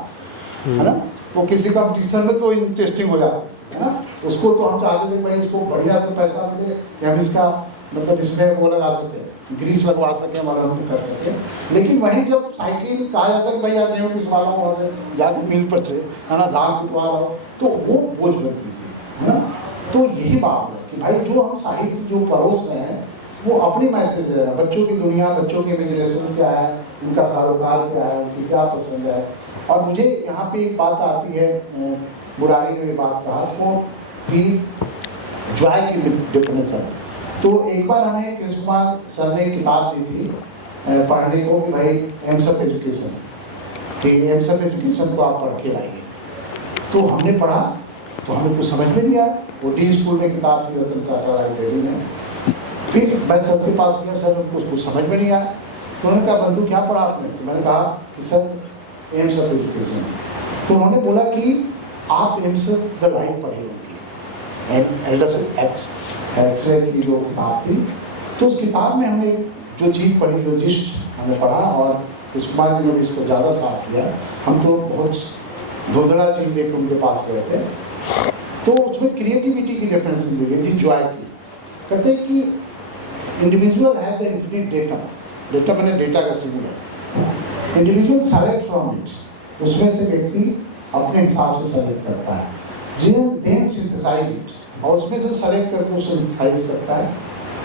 है ना, वो किसी कंपटीशन में तो इंटरेस्टिंग हो जाता है ना, उसको तो हम चाहते थे भाई इसको बढ़िया से पैसा मिले या हम इसका मतलब इसमें वो लगा सके, ग्रीस लगवा सके, मरम्मत कर सके। लेकिन वहीं जब साइकिल कहा जाता है कि भाई आप नहीं किस वाला और जाके मिल पर से, है ना, धान कुटवा रहा हो, तो वो बोझ बनती थी, है ना। तो यही बात है कि भाई जो हम साहित्य जो परोस रहे हैं वो अपनी मैसेज दे रहे हैं, बच्चों की दुनिया, बच्चों के इमेजिनेशन क्या है, उनका सारोकार क्या है, उनकी क्या पसंद है। और मुझे यहाँ पे एक बात आती है, मुरारी ने ये बात कहा वो कि जॉय की डेफिनेशन। तो एक बार हमें कृष्ण कुमार सर ने किताब दी थी पढ़ने को कि भाई एम्स ऑफ एजुकेशन, कि एम्स ऑफ एजुकेशन को आप पढ़ के लाइए। तो हमने पढ़ा तो हमें कुछ समझ में नहीं आया। वो डी स्कूल में किताब थी रतन टाटा लाइब्रेरी में। फिर मैं सर के पास गया, सर उनको कुछ समझ में नहीं आया। तो उन्होंने कहा बंधु क्या पढ़ा आपने? तो मैंने कहा कि सर एम्स ऑफ एजुकेशन। तो उन्होंने बोला कि आप एम्स ऑफ द लाइफ पढ़ी होंगी, एल्डस एक्सरे की जो किताब थी। तो उस किताब में हमने जो चीज़ पढ़ी, जो जिस हमने पढ़ा, और कृष्ण कुमार जी ने इसको ज़्यादा साफ किया। हम तो बहुत धुंधला चीज़ देख उनके पास गए थे। तो उसमें क्रिएटिविटी की डेफिनेशन दी गई थी, जॉय की। कहते हैं कि इंडिविजुअल है द इन्फिनिट डेटा, डेटा मैंने डेटा का singular, individual select from it, उसमें से व्यक्ति अपने हिसाब से सेलेक्ट करता है, देन सिंथेसाइज इट, और उसमें से सेलेक्ट करके उसे सिंथेसाइज करता है,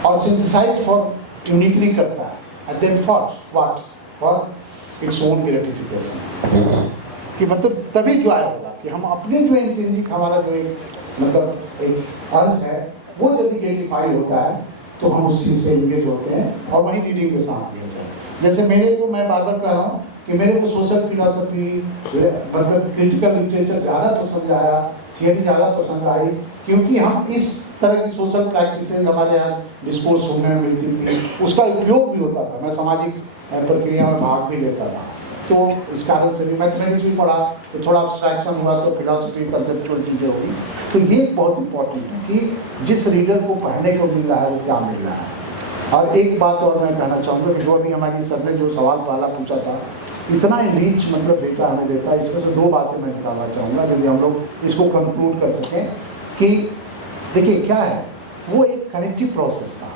और सिंथेसाइज फॉर यूनिकली करता है, and then for what, for its own gratification. कि मतलब तभी जॉय होगा कि हम अपने जो इंट्रिंसिक हमारा जो एक मतलब एक अर्ज है वो यदि ग्रेटिफाई होता है तो हम उस चीज़ से इंगेज होते हैं और वही रीडिंग के साथ किया जाए। जैसे मेरे को, मैं बार बार कह रहा हूँ कि मेरे को सोशल फिलॉसफी मतलब क्रिटिकल लिटरेचर ज़्यादा पसंद आया, थियरी ज़्यादा पसंद आई, क्योंकि हम इस तरह की सोशल प्रैक्टिसेस हमारे यहाँ डिस्कोर्स सुनने में मिलती थी, उसका उपयोग भी होता था, मैं सामाजिक प्रक्रिया में भाग भी लेता था। तो इस कारण से भी मैथमेटिक्स भी पढ़ा तो थोड़ा अब्स्ट्रैक्शन हुआ, तो फिलॉसफी कंसेप्चुअल चीज़ें होगी। तो ये बहुत इंपॉर्टेंट है कि जिस रीडर को पढ़ने को मिल रहा है वो क्या मिल रहा है। और एक बात और मैं कहना चाहूँगा कि जो अभी हमारी सर ने जो सवाल पहला पूछा था, इतना रीच मतलब डेटा हमें देता है, इसमें से दो बातें मैं निकालना चाहूँगा यदि हम लोग इसको कंक्लूड कर सकें कि देखिए क्या है, वो एक कनेक्टिव प्रोसेस था,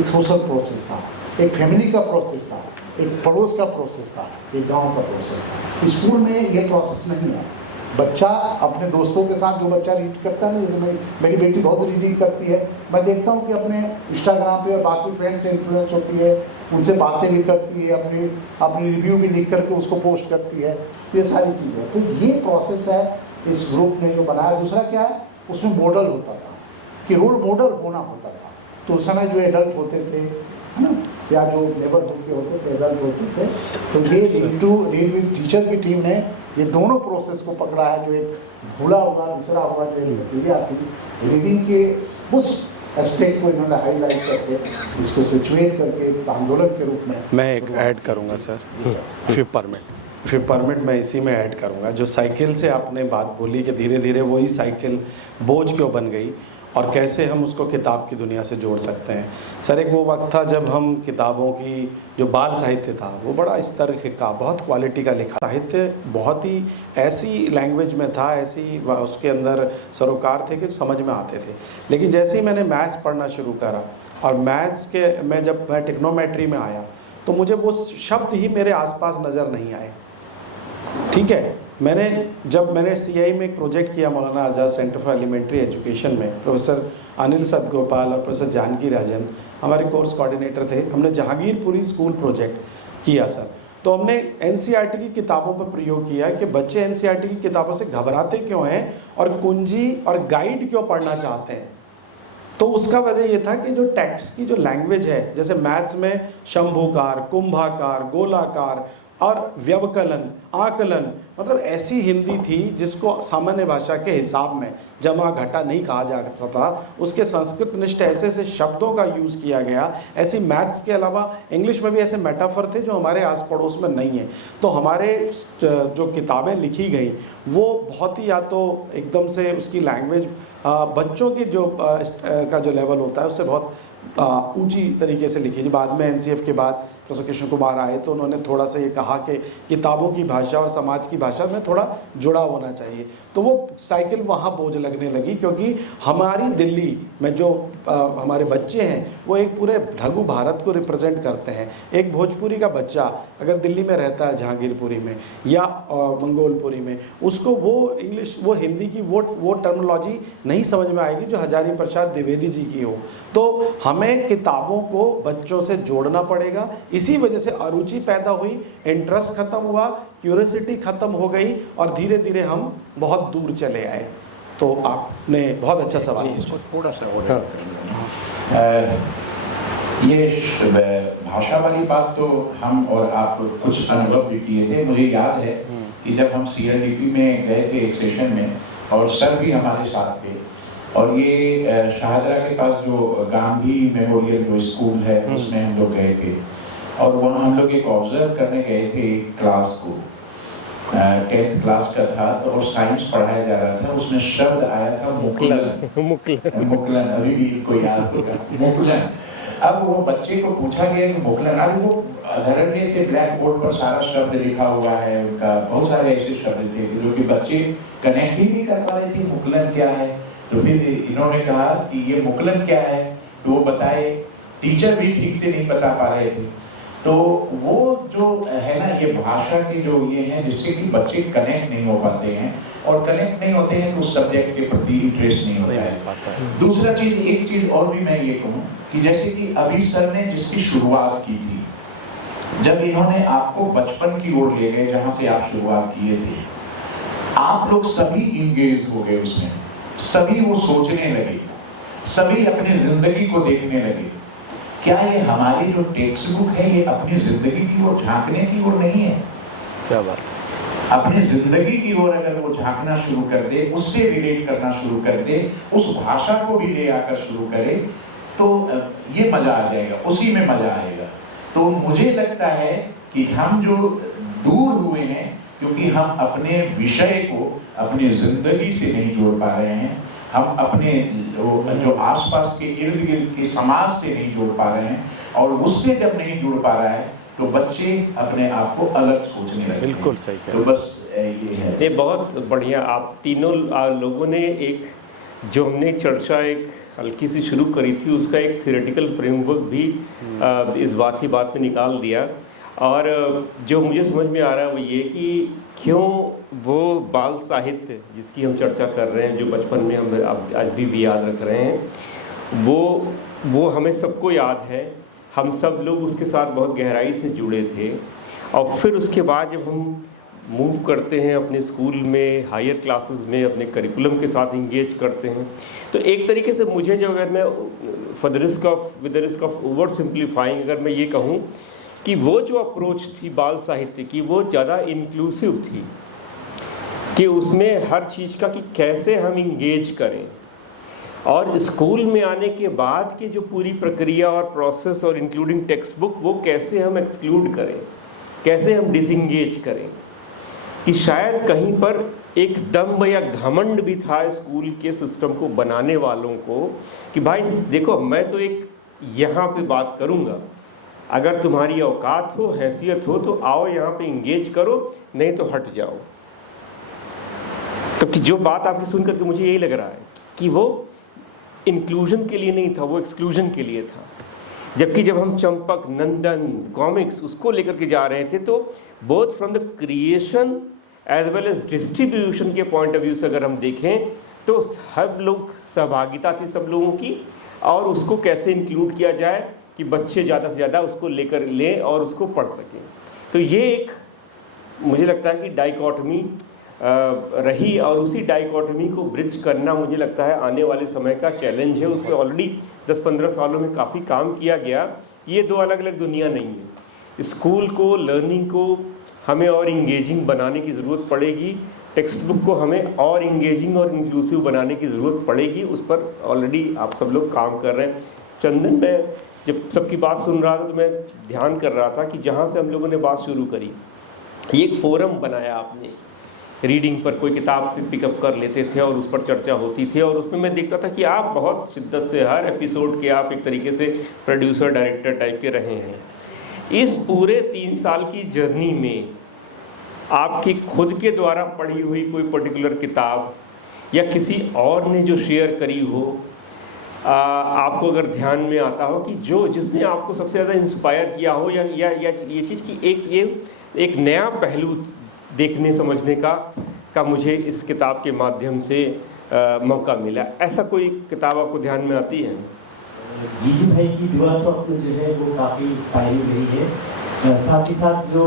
एक सोशल प्रोसेस था, एक फैमिली का प्रोसेस था, एक पड़ोस का प्रोसेस था, एक गांव का प्रोसेस था। स्कूल में ये प्रोसेस नहीं है। बच्चा अपने दोस्तों के साथ, जो बच्चा रीड करता है ना, जैसे मेरी बेटी बहुत रीडिंग करती है, मैं देखता हूँ कि अपने इंस्टाग्राम पे और बाकी फ्रेंड से इन्फ्लुएंस होती है, उनसे बातें भी करती है, अपनी रिव्यू भी लिख करके उसको पोस्ट करती है, ये सारी चीज़ें। तो ये प्रोसेस है इस ग्रुप ने जो बनाया। दूसरा क्या है, उसमें मॉडल होता था कि रोल मॉडल होना होता था। तो उस समय जो एडल्ट होते थे, है ना, या जो नेबरहुड के होते थे, एडल्ट होते थे, तो ये रीड विद टीचर की टीम ने ये दोनों प्रोसेस को पकड़ा है। जो एक भूला हुआ, बिसरा हुआ जो प्रक्रिया थी रीडिंग के, उस एस्पेक्ट को इन्होंने हाईलाइट करके इसको सिचुएट करके एक आंदोलन के रूप में मैं एक ऐड करूंगा सर, फिफ्थ परमिट मैं इसी में ऐड करूंगा। जो साइकिल से आपने बात बोली कि धीरे धीरे वही साइकिल बोझ क्यों बन गई और कैसे हम उसको किताब की दुनिया से जोड़ सकते हैं। सर एक वो वक्त था जब हम किताबों की जो बाल साहित्य था वो बड़ा स्तर का, बहुत क्वालिटी का लिखा साहित्य, बहुत ही ऐसी लैंग्वेज में था, ऐसी उसके अंदर सरोकार थे कि समझ में आते थे। लेकिन जैसे ही मैंने मैथ्स पढ़ना शुरू करा और मैथ्स के जब मैं टेक्नोमेट्री में आया तो मुझे वो शब्द ही मेरे आसपास नज़र नहीं आए। ठीक है, मैंने सीआई में एक प्रोजेक्ट किया मौलाना आज़ाद सेंटर फॉर एलिमेंट्री एजुकेशन में, प्रोफेसर अनिल सतगोपाल और प्रोफेसर जानकी राजन हमारे कोर्स कोऑर्डिनेटर थे। हमने जहांगीरपुरी स्कूल प्रोजेक्ट किया सर। तो हमने एनसीईआरटी की किताबों पर प्रयोग किया कि बच्चे एनसीईआरटी की किताबों से घबराते क्यों हैं और कुंजी और गाइड क्यों पढ़ना चाहते हैं। तो उसका वजह ये था कि जो टेक्स्ट की जो लैंग्वेज है, जैसे मैथ्स में शंभुकार, कुंभाकार, गोलाकार और व्यवकलन, आकलन, मतलब ऐसी हिंदी थी जिसको सामान्य भाषा के हिसाब में जमा घटा नहीं कहा जा सकता। उसके संस्कृत निष्ठ ऐसे ऐसे शब्दों का यूज़ किया गया। ऐसी मैथ्स के अलावा इंग्लिश में भी ऐसे मेटाफर थे जो हमारे आस पड़ोस में नहीं है। तो हमारे जो किताबें लिखी गई वो बहुत ही, या तो एकदम से उसकी लैंग्वेज बच्चों की का जो लेवल होता है उससे बहुत ऊंची तरीके से लिखी। बाद में एनसीएफ के बाद प्रोफेसर कृष्ण कुमार आए तो उन्होंने थोड़ा सा ये कहा कि किताबों की भाषा और समाज की भाषा में थोड़ा जुड़ा होना चाहिए। तो वो साइकिल वहाँ बोझ लगने लगी, क्योंकि हमारी दिल्ली में जो हमारे बच्चे हैं वो एक पूरे लघु भारत को रिप्रेजेंट करते हैं। एक भोजपुरी का बच्चा अगर दिल्ली में रहता है, जहांगीरपुरी में या मंगोलपुरी में, उसको वो इंग्लिश, वो हिंदी की वो टर्मिनोलॉजी नहीं समझ में आएगी जो हजारी प्रसाद द्विवेदी जी की हो। तो हमें किताबों को बच्चों से जोड़ना पड़ेगा। इसी वजह से अरुचि पैदा हुई, इंटरेस्ट खत्म हुआ, क्यूरियोसिटी खत्म हो गई और धीरे धीरे हम बहुत दूर चले आए। तो आपने बहुत अच्छा सवाल किया। थोड़ा सा ये भाषा वाली बात तो हम और आप कुछ अनुभव भी किए थे। मुझे याद है कि जब हम सीआरडीपी में गए थे एक सेशन में और सर भी हमारे साथ थे, और ये शाहदरा के पास जो गांधी मेमोरियल जो स्कूल है उसमें हम लोग गए थे और वहाँ हम लोग एक ऑब्जर्व करने गए थे क्लास को, 10th क्लास का था तो, और साइंस पढ़ाया जा रहा था। उसमें शब्द आया था मुकलन। मुकलन अभी भी इनको याद होगा, मुकलन। अब वो बच्चे को पूछा गया कि मुकलन, अरे वो धरने से ब्लैक बोर्ड पर सारा शब्द लिखा हुआ है उनका, बहुत सारे ऐसे शब्द थे जो कि बच्चे कनेक्ट ही नहीं कर पा रहे थे मुकलन क्या है। तो फिर इन्होंने कहा कि ये मुकलन क्या है, तो वो बताए, टीचर भी ठीक से नहीं बता पा रहे थे। तो वो जो है ना, ये भाषा के जो ये हैं जिससे कि बच्चे कनेक्ट नहीं हो पाते हैं, और कनेक्ट नहीं होते हैं तो उस सब्जेक्ट के प्रति इंटरेस्ट नहीं होता है। दूसरा चीज, एक चीज और भी मैं ये कहूँ कि जैसे कि अभी सर ने जिसकी शुरुआत की थी, जब इन्होंने आपको बचपन की ओर ले गए जहां से आप शुरुआत किए थे, आप लोग सभी इंगेज हो गए उसमें, सभी वो सोचने लगे, सभी अपनी जिंदगी को देखने लगे। क्या ये हमारी जो टेक्स्ट बुक है ये अपनी जिंदगी की ओर झांकने की ओर नहीं है? क्या बात। अपनी जिंदगी की ओर अगर वो झांकना शुरू कर दे, उससे रिलेट करना शुरू कर दे, उस भाषा को भी ले आकर शुरू करे, तो ये मजा आ जाएगा, उसी में मजा आएगा। तो मुझे लगता है कि हम जो दूर हुए हैं क्योंकि हम अपने विषय को अपनी जिंदगी से नहीं जोड़ पा रहे हैं, हम अपने जो आसपास के इर्द गिर्द के समाज से नहीं जोड़ पा रहे हैं, और उससे जब नहीं जुड़ पा रहा है तो बच्चे अपने आप को अलग सोचने लगते हैं। बिल्कुल सही। तो बस ये है। ये बहुत बढ़िया, आप तीनों लोगों ने एक जो हमने चर्चा एक हल्की सी शुरू करी थी उसका एक थ्योरेटिकल फ्रेमवर्क भी इस बात में निकाल दिया। और जो मुझे समझ में आ रहा है वो ये कि क्यों वो बाल साहित्य जिसकी हम चर्चा कर रहे हैं, जो बचपन में हम आज भी याद रख रहे हैं, वो हमें सबको याद है, हम सब लोग उसके साथ बहुत गहराई से जुड़े थे। और फिर उसके बाद जब हम मूव करते हैं अपने स्कूल में, हायर क्लासेस में, अपने करिकुलम के साथ इंगेज करते हैं, तो एक तरीके से मुझे जो, अगर मैं with the risk of over simplifying अगर मैं ये कहूँ कि वो जो अप्रोच थी बाल साहित्य की वो ज़्यादा इंक्लूसिव थी, कि उसमें हर चीज़ का कि कैसे हम इंगेज करें। और स्कूल में आने के बाद की जो पूरी प्रक्रिया और प्रोसेस और इंक्लूडिंग टेक्स्ट बुक, वो कैसे हम एक्सक्लूड करें, कैसे हम डिसंगेज करें, कि शायद कहीं पर एक दम्भ या घमंड भी था स्कूल के सिस्टम को बनाने वालों को कि भाई देखो, मैं तो एक यहाँ पे बात करूँगा, अगर तुम्हारी औकात हो, हैसियत हो, तो आओ यहाँ पे इंगेज करो, नहीं तो हट जाओ। तो कि जो बात आपकी सुन करके मुझे यही लग रहा है कि वो इंक्लूजन के लिए नहीं था, वो एक्सक्लूजन के लिए था। जबकि जब हम चंपक, नंदन, कॉमिक्स उसको लेकर के जा रहे थे, तो both from the creation as well as distribution के पॉइंट ऑफ व्यू से अगर हम देखें तो सब लोग सहभागिता थी सब लोगों की, और उसको कैसे इंक्लूड किया जाए कि बच्चे ज़्यादा से ज़्यादा उसको लेकर लें और उसको पढ़ सकें। तो ये एक मुझे लगता है कि डाइकोटमी रही, और उसी डाइकोटमी को ब्रिज करना मुझे लगता है आने वाले समय का चैलेंज है। उस पर ऑलरेडी 10-15 सालों में काफ़ी काम किया गया। ये दो अलग अलग दुनिया नहीं है। स्कूल को, लर्निंग को हमें और इंगेजिंग बनाने की ज़रूरत पड़ेगी, टेक्स्ट बुक को हमें और इंगेजिंग और इंक्लूसिव बनाने की ज़रूरत पड़ेगी। उस पर ऑलरेडी आप सब लोग काम कर रहे हैं। चंदन, मैं जब सबकी बात सुन रहा था तो मैं ध्यान कर रहा था कि जहाँ से हम लोगों ने बात शुरू करी, एक फोरम बनाया आपने रीडिंग पर, कोई किताब पिकअप कर लेते थे और उस पर चर्चा होती थी, और उसमें मैं देखता था कि आप बहुत शिद्दत से हर एपिसोड के आप एक तरीके से प्रोड्यूसर डायरेक्टर टाइप के रहे हैं। इस पूरे 3 साल की जर्नी में आपकी खुद के द्वारा पढ़ी हुई कोई पर्टिकुलर किताब या किसी और ने जो शेयर करी हो, आपको अगर ध्यान में आता हो कि जिसने आपको सबसे ज़्यादा इंस्पायर किया हो, या ये चीज़ की एक नया पहलू देखने समझने का मुझे इस किताब के माध्यम से मौका मिला, ऐसा कोई किताब आपको ध्यान में आती है? गीजी भाई की दुआ स्वप्न जो है वो काफ़ी इंस्पायरिंग रही है। साथ ही साथ जो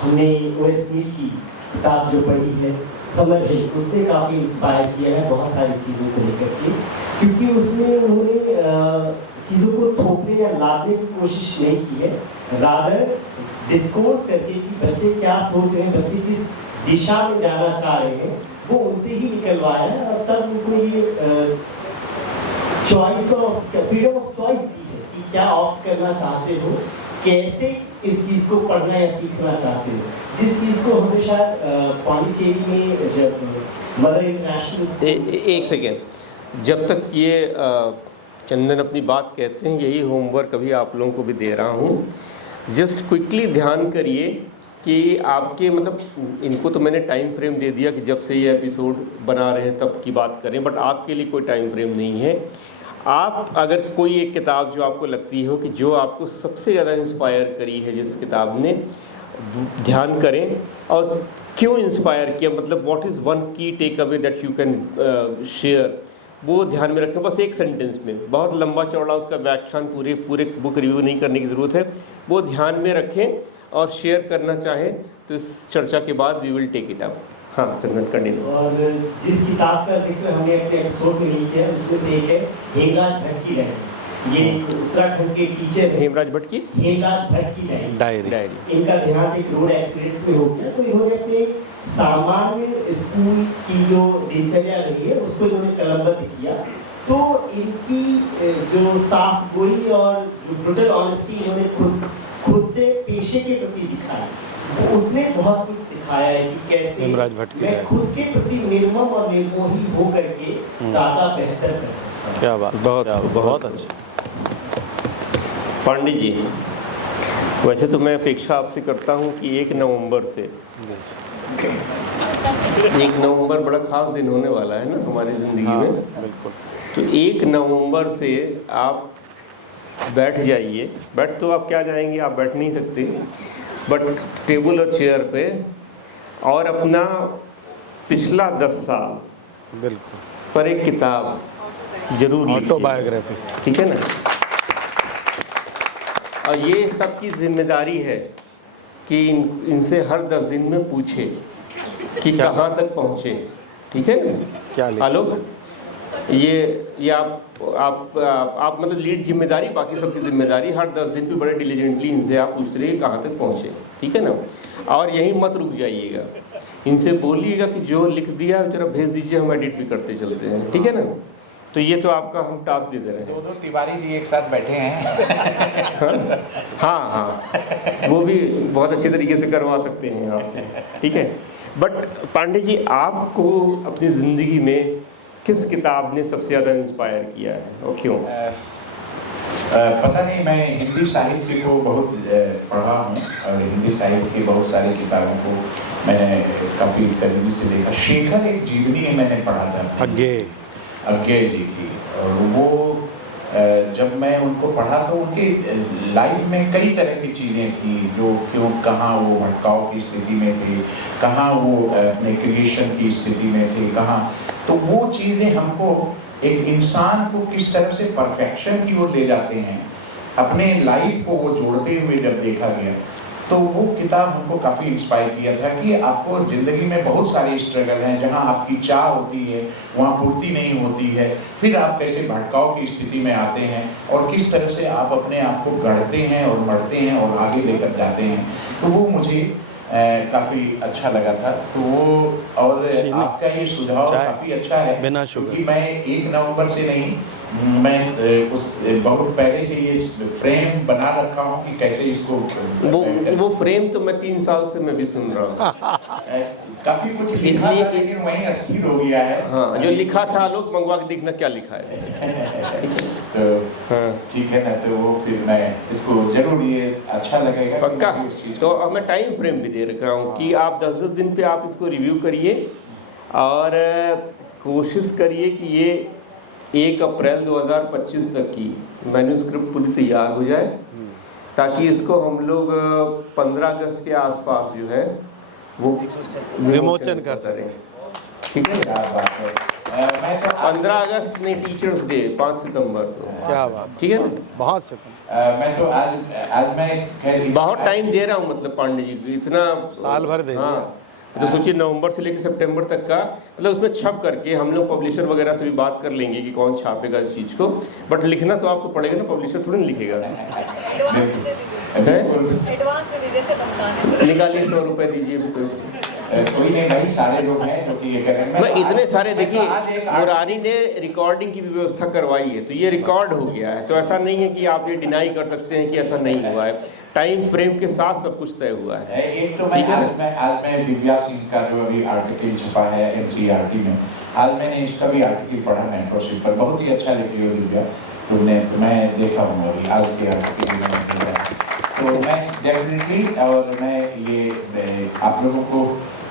हमने ओएस नील की किताब जो पढ़ी है, समर है, उसने काफ़ी इंस्पायर किया है बहुत सारी चीज़ों को लेकर के, क्योंकि उसमें उन्होंने चीज़ों को थोपने या लादने की कोशिश नहीं की है, रादर डिस्कोर्स करके कि बच्चे क्या सोच रहे हैं, बच्चे किस दिशा में जाना चाह रहे हैं, वो उनसे ही निकलवाया है। और तब उनको ये choice of freedom of choice दी है कि क्या ऑप्ट करना चाहते हो, कैसे इस चीज़ को पढ़ना या सीखना चाहते हो। जिस चीज़ को हमेशा पौंडीचेरी में जब मदर इंटरनेशनल एक सेकेंड, जब तक ये चंदन अपनी बात कहते हैं, यही होमवर्क अभी आप लोगों को भी दे रहा हूँ। जस्ट क्विकली ध्यान करिए कि आपके मतलब इनको तो मैंने टाइम फ्रेम दे दिया कि जब से ये एपिसोड बना रहे हैं तब की बात करें, बट आपके लिए कोई टाइम फ्रेम नहीं है। आप अगर कोई एक किताब जो आपको लगती हो कि जो आपको सबसे ज़्यादा इंस्पायर करी है जिस किताब ने, ध्यान करें और क्यों इंस्पायर किया, मतलब what is one key takeaway that you can share, वो ध्यान में रखें। बस एक सेंटेंस में, बहुत लंबा चौड़ा उसका व्याख्यान पूरे बुक रिव्यू नहीं करने की ज़रूरत है, वो ध्यान में रखें और शेयर करना चाहें तो इस चर्चा के बाद we will take it up. हाँ चंदन, कंटिन्यू। और जिस किताब का जिक्र हमने अपने एपिसोड में नहीं किया, उसमें से एक है हेमराज भट्ट की डायरी। ये उत्तराखंड के टीचर हैं, हेमराज भट्ट की डायरी। इनका देहांत एक रोड एक्सीडेंट में हो गया, तो इन्होंने अपने सामान्य स्कूल की जो दिनचर्या रही है उसको इन्होंने कलमबद्ध किया। तो इनकी जो साफ गोई और ब्रूटल ऑनेस्टी इन्होंने खुद से पेशे के प्रति दिखाई, तो उसने बहुत कुछ सिखाया है कि कैसे मैं खुद के प्रति निर्मम और निर्मोही हो करके ज्यादा बेहतर कर सकता हूं। क्या बात, बहुत अच्छा। पांडे जी, वैसे तो मैं अपेक्षा आपसे करता हूं कि 1 नवंबर से 1 नवंबर बड़ा खास दिन होने वाला है ना हमारी ज़िंदगी में। बिल्कुल। तो 1 नवंबर से आप बैठ जाइए, बैठ तो आप क्या जाएंगे, आप बैठ नहीं सकते, बट टेबल और चेयर पे, और अपना पिछला 10 साल बिल्कुल पर एक किताब जरूर लिखिए, ऑटोबायोग्राफी, ठीक है ना। और ये सबकी जिम्मेदारी है कि इनसे हर 10 दिन में पूछे कि कहाँ तक पहुँचे, ठीक है ना। क्या आलोक, ये आप मतलब लीड जिम्मेदारी, बाकी सबकी जिम्मेदारी, हर 10 दिन पे बड़े डिलीजेंटली इनसे आप पूछते रहिए कहाँ तक पहुँचे, ठीक है ना। और यहीं मत रुक जाइएगा, इनसे बोलिएगा कि जो लिख दिया जरा भेज दीजिए, हम एडिट भी करते चलते हैं, ठीक है ना। तो ये तो आपका हम टास्क दे दे रहे हैं। दो तिवारी जी एक साथ बैठे हैं। हाँ हाँ, वो भी बहुत अच्छे तरीके से करवा सकते हैं आपसे, ठीक है। बट पांडे जी, आपको अपनी ज़िंदगी में किस किताब ने सबसे ज़्यादा इंस्पायर किया है और क्यों? पता नहीं, मैं हिंदी साहित्य को बहुत पढ़ा हूँ और हिंदी साहित्य की बहुत सारी किताबों को मैंने काफ़ी करीबी से देखा। शेखर एक जीवनी मैंने पढ़ा था अज्ञे जी की, और वो जब मैं उनको पढ़ा तो उनके लाइफ में कई तरह की चीज़ें थी जो क्यों कहाँ वो भटकाव की स्थिति में थे, कहाँ वो अपने क्रिएशन की स्थिति में थे, कहाँ, तो वो चीज़ें हमको एक इंसान को किस तरह से परफेक्शन की ओर ले जाते हैं, अपने लाइफ को वो जोड़ते हुए जब देखा गया तो वो किताब हमको काफ़ी इंस्पायर किया था कि आपको ज़िंदगी में बहुत सारे स्ट्रगल हैं, जहाँ आपकी चाह होती है वहाँ पूर्ति नहीं होती है, फिर आप कैसे भटकाव की स्थिति में आते हैं और किस तरह से आप अपने आप को गढ़ते हैं और मरते हैं और आगे लेकर जाते हैं। तो वो मुझे काफ़ी अच्छा लगा था। तो वो, और आपका ये सुझाव काफ़ी अच्छा है, क्योंकि मैं 1 नवंबर से नहीं, मैं उस बहुत पहले से ये फ्रेम बना रखा हूँ कि कैसे इसको वो फ्रेम तो मैं 3 साल से मैं भी सुन रहा हूँ। काफ़ी कुछ लिखा था, लेकिन वहीं अस्थिर हो गया है। हाँ, जो लिखा था लोग मंगवा के देखना क्या लिखा है। तो ठीक है ना, तो वो फिर मैं इसको जरूर, ये अच्छा लगेगा पक्का। तो मैं टाइम फ्रेम भी दे रखा हूँ कि आप 10-10 दिन पे आप इसको रिव्यू करिए और कोशिश करिए कि ये 1 अप्रैल 2025 तक की मैन्यूस्क्रिप्ट पूरी तैयार हो जाए, ताकि इसको हम लोग 15 अगस्त के आसपास जो है वो विमोचन कर सकें। ठीक है, क्या बात है। मैं तो 15 अगस्त नहीं, टीचर्स डे 5 सितंबर को। क्या बात, ठीक है ना? बहुत से मैं तो आज मैं बहुत टाइम दे रहा हूँ, मतलब पांडे जी को इतना साल भर दे। हाँ, तो सोचिए नवंबर से लेकर सितंबर तक का, मतलब उसमें छप करके हम लोग पब्लिशर वगैरह से भी बात कर लेंगे कि कौन छापेगा इस चीज़ को, बट लिखना तो आपको पड़ेगा ना, पब्लिशर थोड़ी ना लिखेगा। निकालिए 100 रुपये दीजिए। तो कोई नहीं भाई, सारे लोग हैं जो कि ये करेंगे। मैं इतने सारे, देखिए मुरारी ने रिकॉर्डिंग की भी व्यवस्था करवाई है, तो ये रिकॉर्ड हो गया है, तो ऐसा नहीं है कि आप ये डिनाई कर सकते हैं कि ऐसा नहीं हुआ है। टाइम फ्रेम के साथ सब कुछ तय हुआ है। एक तो आज मैं दिव्या सिंह का जो अभी आर्टिकल छपा है NCERT में, आज मैंने इसका भी आर्टिकल पढ़ा मेंटरशिप पर, बहुत ही अच्छा लिखी हो दिव्या तुमने, मैं देखा हूँ अभी आज के आर्टिकल में। तो मैं डेफिनेटली, और मैं ये आप लोगों को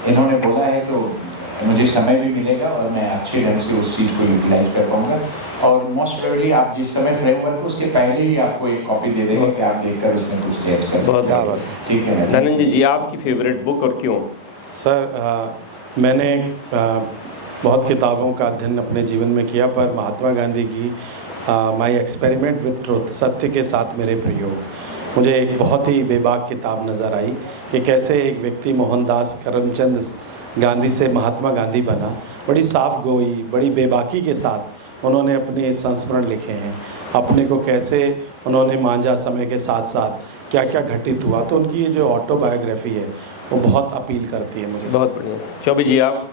इन्होंने बोला है तो मुझे समय भी मिलेगा और मैं अच्छे ढंग से उस चीज़ को यूटिलाइज कर पाऊंगा। और मोस्ट प्रोबेबली आप जिस समय फ्रेमवर्क उसके पहले ही आपको एक कॉपी दे देंगे कि आप देखकर उसमें कुछ चेंज कर सकते हैं। ठीक है धनंजय जी, आपकी फेवरेट बुक और क्यों? सर, मैंने बहुत किताबों का अध्ययन अपने जीवन में किया, पर महात्मा गांधी की माई एक्सपेरिमेंट विद ट्रुथ, सत्य के साथ मेरे प्रयोग, मुझे एक बहुत ही बेबाक किताब नज़र आई कि कैसे एक व्यक्ति मोहनदास करमचंद गांधी से महात्मा गांधी बना। बड़ी साफ गोई, बड़ी बेबाकी के साथ उन्होंने अपने संस्मरण लिखे हैं, अपने को कैसे उन्होंने मांझा समय के साथ साथ क्या क्या घटित हुआ। तो उनकी ये जो ऑटोबायोग्राफी है वो बहुत अपील करती है मुझे। बहुत बढ़िया। चौबे जी आप?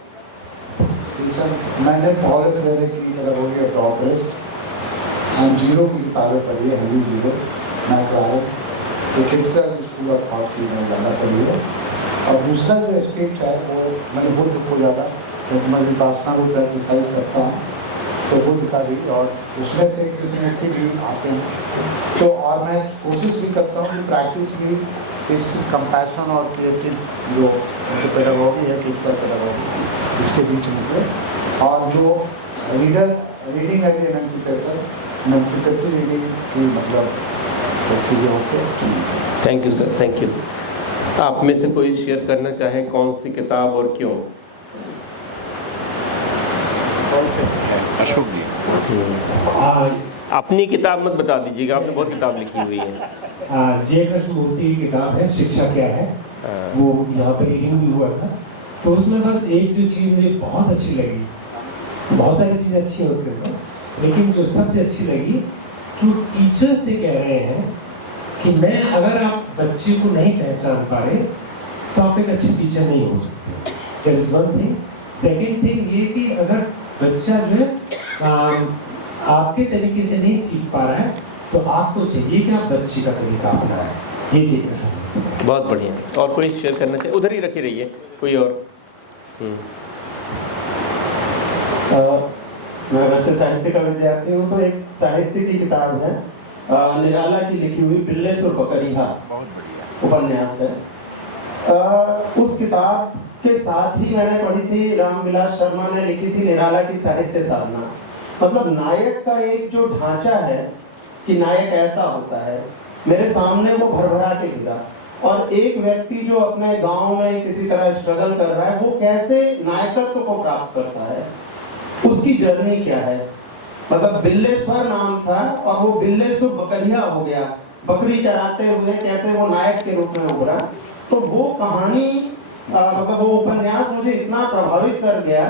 मैंने पॉल फ्रेरे की पेडागोजी ऑफ ऑपरेस्ट, जीरो की किताबें पढ़ी है, हेवी जीरो, मैक्लारन, तो क्रिटिकल स्कूल ऑफ थॉट की मैंने ज़्यादा पढ़ी है। और दूसरा जो एस्पेक्ट है वो मैंने बुद्ध को ज़्यादा, क्योंकि मैं विपासना को प्रैक्टिसाइज करता हूँ, तो बुद्ध का भी, और उसमें से कृष्णमूर्ति भी आते हैं। तो और मैं कोशिश भी करता हूँ कि प्रैक्टिस भी इस कंपैशन और क्रिएटिव जो पेडागोजी है, क्रिटिकल पेडागोजी, इसके बीच में, और जो रीडिंग एज एमेंसिपेटरी रीडिंग की मतलब चीज़ें होती हैं। Thank you sir, thank you. आप में से कोई शेयर करना चाहे कौन सी किताब और क्यों? अशोक जी, अपनी किताब मत बता दीजिएगा, आपने बहुत किताब लिखी हुई है। जय कृष्णमूर्ति की किताब है शिक्षा क्या है, वो यहाँ पे रीडिंग भी हुआ था, तो उसमें बस एक जो चीज़ मुझे बहुत अच्छी लगी, बहुत सारी चीज़ें अच्छी हैं उसके अंदर, लेकिन जो सबसे अच्छी लगी कि वो टीचर से कह रहे हैं कि मैं, अगर आप बच्चे को नहीं पहचान पा रहे तो आप एक अच्छे टीचर नहीं हो सकते। That is one thing. Second thing ये कि अगर बच्चा जो है आपके तरीके से नहीं सीख पा रहा है, तो आपको चाहिए कि आप बच्चे का तरीका अपनाएं। ये चीज है। बहुत बढ़िया। और कोई शेयर करना चाहिए? उधर ही रखे रहिए, कोई और। मैं वैसे साहित्य का विद्यार्थी हूँ, तो एक साहित्य की किताब है निराला की लिखी हुई बिल्लेसुर बकरिया उपन्यास है। उस किताब के साथ ही मैंने पढ़ी थी, रामविलास शर्मा ने लिखी थी निराला की साहित्य साधना। मतलब नायक का एक जो ढांचा है कि नायक ऐसा होता है, मेरे सामने वो भरभरा के गिरा। और एक व्यक्ति जो अपने गांव में किसी तरह स्ट्रगल कर रहा है, वो कैसे नायकत्व को प्राप्त करता है, उसकी जर्नी क्या है। मतलब बिल्लेश्वर नाम था और वो बिल्लेश्वर बकरिया हो गया, बकरी चराते हुए कैसे वो नायक के रूप में उभरा। तो वो कहानी मतलब वो उपन्यास मुझे इतना प्रभावित कर गया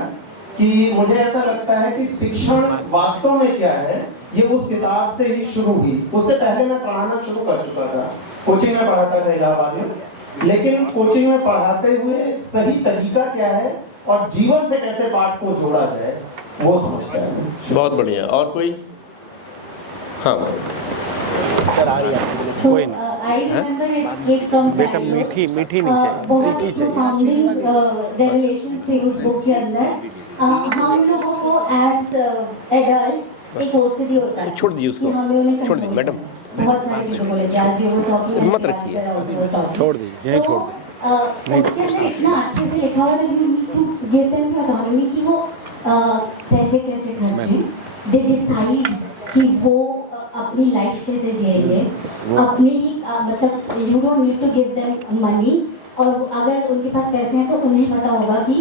कि मुझे ऐसा लगता है कि शिक्षण वास्तव में क्या है, ये उस किताब से ही शुरू हुई। उससे पहले मैं पढ़ाना शुरू कर चुका था, कोचिंग में पढ़ाता था इलाहाबाद में, लेकिन कोचिंग में पढ़ाते हुए सही तरीका क्या है और जीवन से कैसे पाठ को जोड़ा जाए, वो समझता है। बहुत बढ़िया। और कोई? हाँ सर आ रही है। So I remember Escape from बेटा Childhood. मीठी मीठी नहीं चाहिए, बहुत मीठी ही चाहिए। profounding revelations थे उस बुक के अंदर। हम लोगों को as adults एक OCD होता है छोड़ दीजिए उसको, कि हमें उन्हें छोड़ दीजिए मैडम। बहुत सारी चीजों को लेकर आज ये वो टॉकिंग मत रखिए, छोड़ दीजिए, यहीं छोड़ दीजिए। उसके अंदर इतना अच्छे से लिखा हुआ था to give them the autonomy कि वो पैसे कैसे खर्चें, दे डिसाइड कि वो अपनी लाइफ कैसे जिएंगे, अपनी मतलब you don't need to give them money, और अगर उनके पास पैसे हैं तो उन्हें पता होगा कि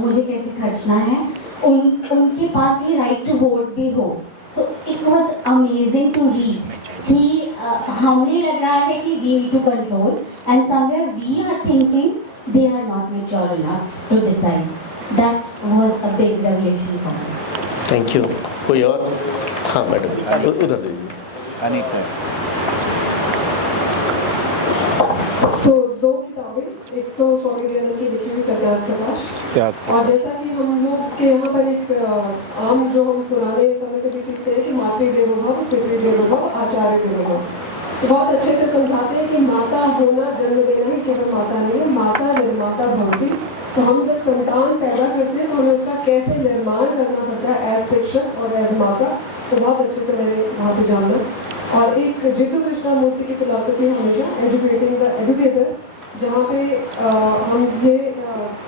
मुझे कैसे खर्चना है। उनके पास ये राइट टू वोट भी हो। So it was amazing to read कि हमें लग रहा है कि we need to control and somewhere we are thinking they are not mature enough to decide. That was a big revelation for me. Thank you. कोई और? हाँ madam, उधर दीजिए। अनिता सो दो किताबें, एक तो स्वामी दयानंद की लिखी हुई सरदार प्रकाश, और जैसा कि हम लोग के यहाँ पर एक आम जो हम पुराने समय से भी सीखते हैं कि मातृदेवो भव, पितृदेवो भव, आचार्य देवो भव। तो बहुत अच्छे से समझाते हैं कि माता होना, जन्म देना ही केवल माता नहीं है, माता निर्माता भवती। तो हम जब संतान पैदा करते हैं तो हमें उसका कैसे निर्माण करना पड़ता है एज शिक्षक और एज माता, तो बहुत अच्छे से मैंने वहाँ पे जानना। और एक जितु कृष्णमूर्ति की फिलॉसफी हमेशा एजुकेटिंग द एजुकेटर, जहाँ पे हम ये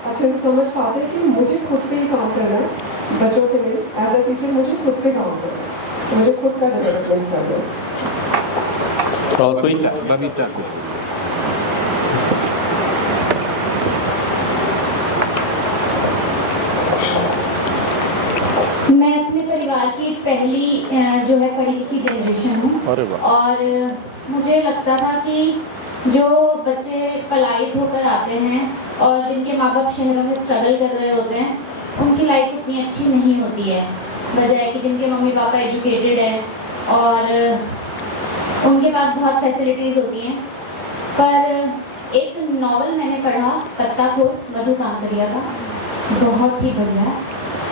अच्छे से समझ पाते हैं कि मुझे खुद पे ही काम करना है, बच्चों के लिए एज अ टीचर मुझे खुद पे काम करना है, तो मुझे खुद का डेवलपमेंट करना है। और कोई? बबीता को मैं अपने परिवार की पहली जो है पढ़ी लिखी जनरेशन हूँ, अरे वाह। और मुझे लगता था कि जो बच्चे पलायित होकर आते हैं और जिनके माँ बाप शहरों में स्ट्रगल कर रहे होते हैं, उनकी लाइफ उतनी अच्छी नहीं होती है, बजाय कि जिनके मम्मी पापा एजुकेटेड है और उनके पास बहुत फैसिलिटीज़ होती हैं। पर एक नॉवल मैंने पढ़ा पत्ताखोर मधु कांकरिया का, बहुत ही बढ़िया।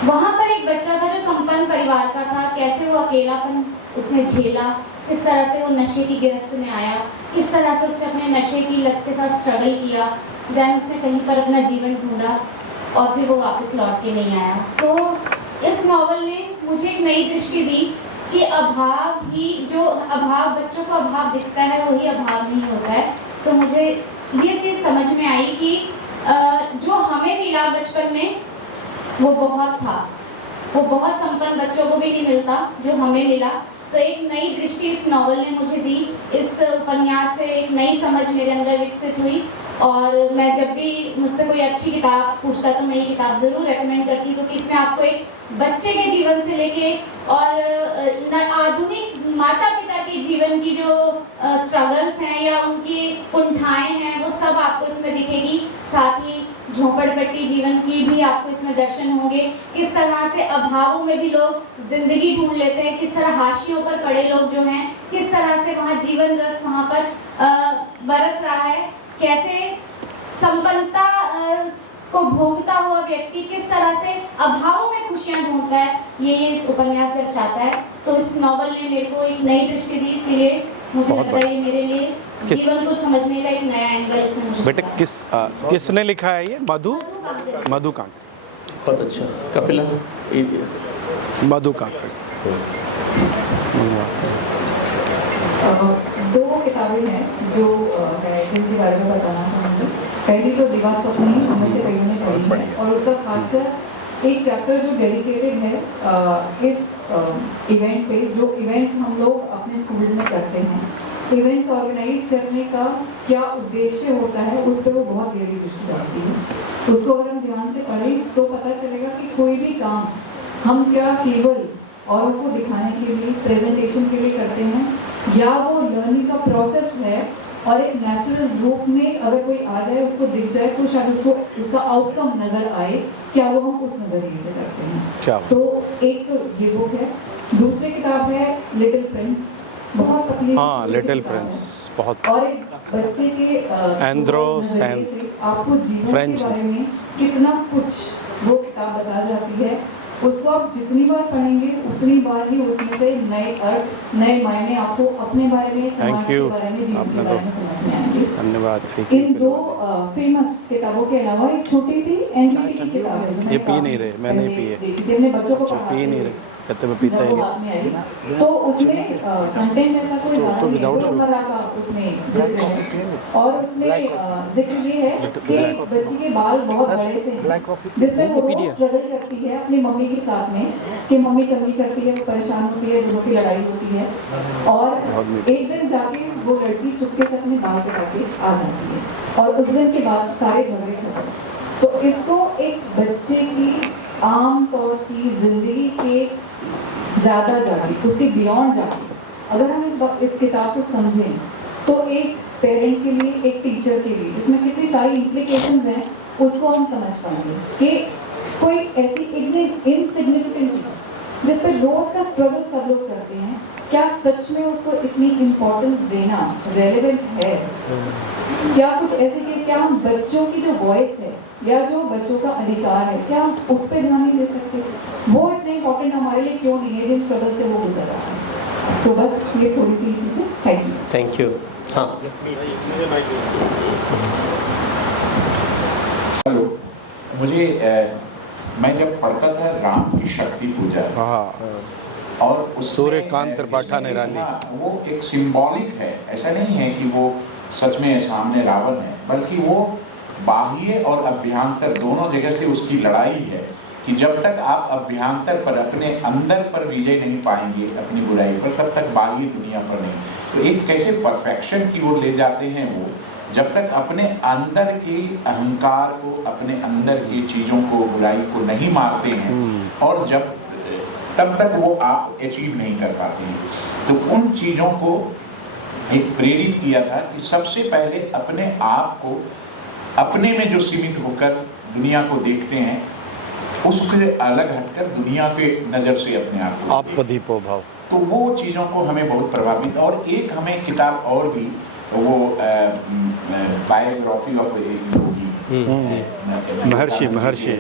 वहाँ पर एक बच्चा था जो संपन्न परिवार का था, कैसे वो अकेलापन उसने झेला, किस तरह से वो नशे की गिरफ्त में आया, किस तरह से उसने अपने नशे की लत के साथ स्ट्रगल किया, देन उसने कहीं पर अपना जीवन ढूंढा और फिर वो वापस लौट के नहीं आया। तो इस नॉवल ने मुझे एक नई दृष्टि दी कि अभाव ही, जो अभाव बच्चों को अभाव दिखता है वही अभाव नहीं होता है। तो मुझे ये चीज़ समझ में आई कि जो हमें मिला बचपन में वो बहुत था, वो बहुत संपन्न बच्चों को भी नहीं मिलता जो हमें मिला। तो एक नई दृष्टि इस नॉवल ने मुझे दी, इस उपन्यास से एक नई समझ मेरे अंदर विकसित हुई। और मैं जब भी मुझसे कोई अच्छी किताब पूछता तो मैं ये किताब ज़रूर रेकमेंड करती हूँ, क्योंकि इसमें आपको एक बच्चे के जीवन से लेके और आधुनिक माता पिता के जीवन की जो स्ट्रगल्स हैं या उनकी कुंठाएं हैं वो सब आपको इसमें दिखेगी। साथ ही झोपड़पट्टी जीवन की भी आपको इसमें दर्शन होंगे, किस तरह से अभावों में भी लोग जिंदगी ढूंढ लेते हैं, किस तरह हाशियों पर पड़े लोग जो हैं, किस तरह से वहाँ जीवन रस वहाँ पर बरस रहा है, कैसे संपन्नता को भोगता हुआ व्यक्ति किस तरह से अभावों में खुशियां ढूंढता है, ये उपन्यास दर्शाता है। तो इस नॉवल ने मेरे को एक नई दृष्टि दी, इसलिए मुझे लगता है ये मेरे लिए जीवन को समझने का एक नया एंगल इसने मुझे बेटे किसने लिखा है ये? मधुकांत। बहुत अच्छा। कपिला मधुकांत। दो किताबें हैं जो मैं जिनके बारे में बताना चाहूँगी। पहली तो दिवा स्वप्नी, उनमें से कईयों ने पढ़ी है, और उसका खासकर एक चैप्टर जो डेडिकेटेड है इस इवेंट पे, जो इवेंट्स हम लोग अपने स्कूल्स में करते हैं, इवेंट्स ऑर्गेनाइज करने का क्या उद्देश्य होता है, उस पर वो बहुत गहरी दृष्टि डालती है। उसको अगर हम ध्यान से पढ़ें तो पता चलेगा कि कोई भी काम हम क्या केवल औरों को दिखाने के लिए, प्रेजेंटेशन के लिए करते हैं, या वो लर्निंग का प्रोसेस है और एक नेचुरल रूप में अगर कोई आ जाए, उसको दिख जाए, तो शायद उसको उसका आउटकम नजर आए, क्या वो हम उस नजरिए से करते हैं। तो एक तो ये बुक है। दूसरी किताब है लिटिल प्रिंस, बहुत पतली, हाँ लिटिल प्रिंस, बहुत, और एक बच्चे के एंड्रो नजरिए से आपको जीवन के बारे में कितना कुछ वो किताब बता जाती है। उसको आप जितनी बार पढ़ेंगे उतनी बार ही उसमें से नए अर्थ, नए मायने आपको अपने बारे में, समाज के बारे में, जीवन के बारे में समझ में आएंगे। धन्यवाद। इन दो फेमस किताबों के अलावा एक छोटी सी एनपीटी की किताब है। ये पी नहीं रहे, मैं नहीं पिए, अपने बच्चों को पी नहीं रहे, कहते मैं पीता ही नहीं। तो उसमें कंटेंट ऐसा कोई ज़्यादा नहीं है, रोजमर्रा का उसमें जिक्र है, और उसमें जिक्र ये है कि बच्ची के बाल बहुत बड़े से हैं, जिसमें वो रोज स्ट्रगल करती है अपनी मम्मी के साथ में, कि मम्मी तंगी करती है, वो परेशान होती है, दोनों की लड़ाई होती है, और एक दिन जाके वो लड़की चुपके से अपने बाल कटा के आ जाती है, और उस दिन के बाद सारे झगड़े खत्म। तो इसको एक बच्चे की आम तौर की जिंदगी के ज़्यादा जाके, उसके बियॉन्ड जाके, अगर हम इस किताब को समझें तो एक पेरेंट के लिए, एक टीचर के लिए इसमें कितनी सारी इम्प्लीकेशंस हैं, उसको हम समझ पाएंगे कि कोई ऐसी इनसिग्निफिकेंट चीज़ जिस पर रोज का स्ट्रगल सब लोग करते हैं, क्या सच में उसको इतनी इम्पोर्टेंस देना रेलेवेंट है? क्या कुछ ऐसी चीज़, क्या हम बच्चों की जो वॉइस है या जो बच्चों का अधिकार है, क्या उस पर ध्यान नहीं दे सकते? वो इतने इम्पोर्टेंट हमारे लिए क्यों नहीं है जिन स्ट्रगल से वो गुजर रहा है? सो बस ये थोड़ी सी चीज़ें। Thank you. हाँ, हेलो, मुझे मैं जब पढ़ता था राम की शक्ति पूजा, और उस सूर्यकांत त्रिपाठा निराली, वो एक सिंबॉलिक है, ऐसा नहीं है कि वो सच में सामने रावण है, बल्कि वो बाह्य और अभ्यंतर दोनों जगह से उसकी लड़ाई है कि जब तक आप अभ्यंतर पर, अपने अंदर पर विजय नहीं पाएंगे अपनी बुराई पर, तब तक बाह्य दुनिया पर नहीं। तो एक कैसे परफेक्शन की ओर ले जाते हैं वो, जब तक अपने अंदर के अहंकार को, अपने अंदर की चीज़ों को, बुराई को नहीं मारते हैं, और जब तब तक वो आप अचीव नहीं कर पाते हैं। तो उन चीज़ों को एक प्रेरित किया था कि सबसे पहले अपने आप को, अपने में जो सीमित होकर दुनिया को देखते हैं, उससे अलग हटकर दुनिया के नज़र से अपने आप को आपदीपो भाव, तो वो चीज़ों को हमें बहुत प्रभावित। और एक हमें किताब और भी, वो बायोग्राफी ऑफ योगी, महर्षि,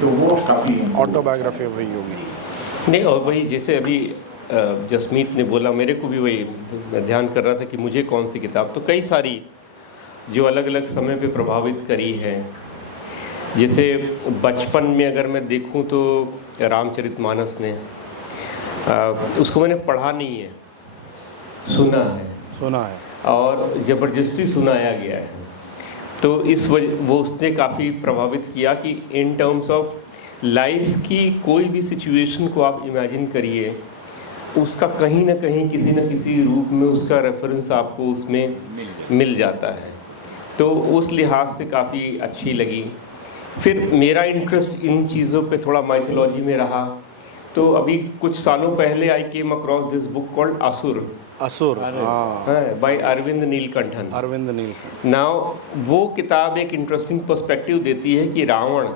तो वो काफ़ी ऑटोबायोग्राफी ऑफ योगी। नहीं, और वही जैसे अभी जसमीत ने बोला, मेरे को भी वही ध्यान कर रहा था कि मुझे कौन सी किताब, तो कई सारी जो अलग अलग समय पे प्रभावित करी है। जैसे बचपन में अगर मैं देखूं तो रामचरितमानस ने, उसको मैंने पढ़ा नहीं है, सुना है और ज़बरदस्ती सुनाया गया है। तो इस वजह वो उसने काफ़ी प्रभावित किया कि इन टर्म्स ऑफ लाइफ की कोई भी सिचुएशन को आप इमेजिन करिए, उसका कहीं ना कहीं किसी न किसी रूप में उसका रेफरेंस आपको उसमें मिल जाता है। तो उस लिहाज से काफ़ी अच्छी लगी। फिर मेरा इंटरेस्ट इन चीज़ों पे थोड़ा माइथोलॉजी में रहा, तो अभी कुछ सालों पहले I came across this book called Asura by Aravind Neelakantan. Now वो किताब एक इंटरेस्टिंग पर्सपेक्टिव देती है कि रावण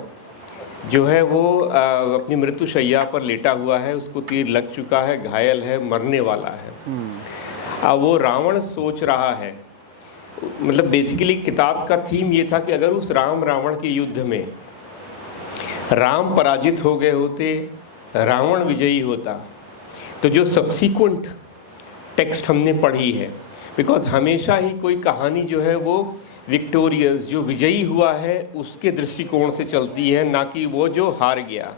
जो है वो अपनी मृत्युशैया पर लेटा हुआ है, उसको तीर लग चुका है, घायल है, मरने वाला है। अब वो रावण सोच रहा है, मतलब बेसिकली किताब का थीम ये था कि अगर उस राम रावण के युद्ध में राम पराजित हो गए होते, रावण विजयी होता। तो जो सब्सिक्वेंट टेक्स्ट हमने पढ़ी है, बिकॉज हमेशा ही कोई कहानी जो है वो विक्टोरियस, जो विजयी हुआ है उसके दृष्टिकोण से चलती है, ना कि वो जो हार गया।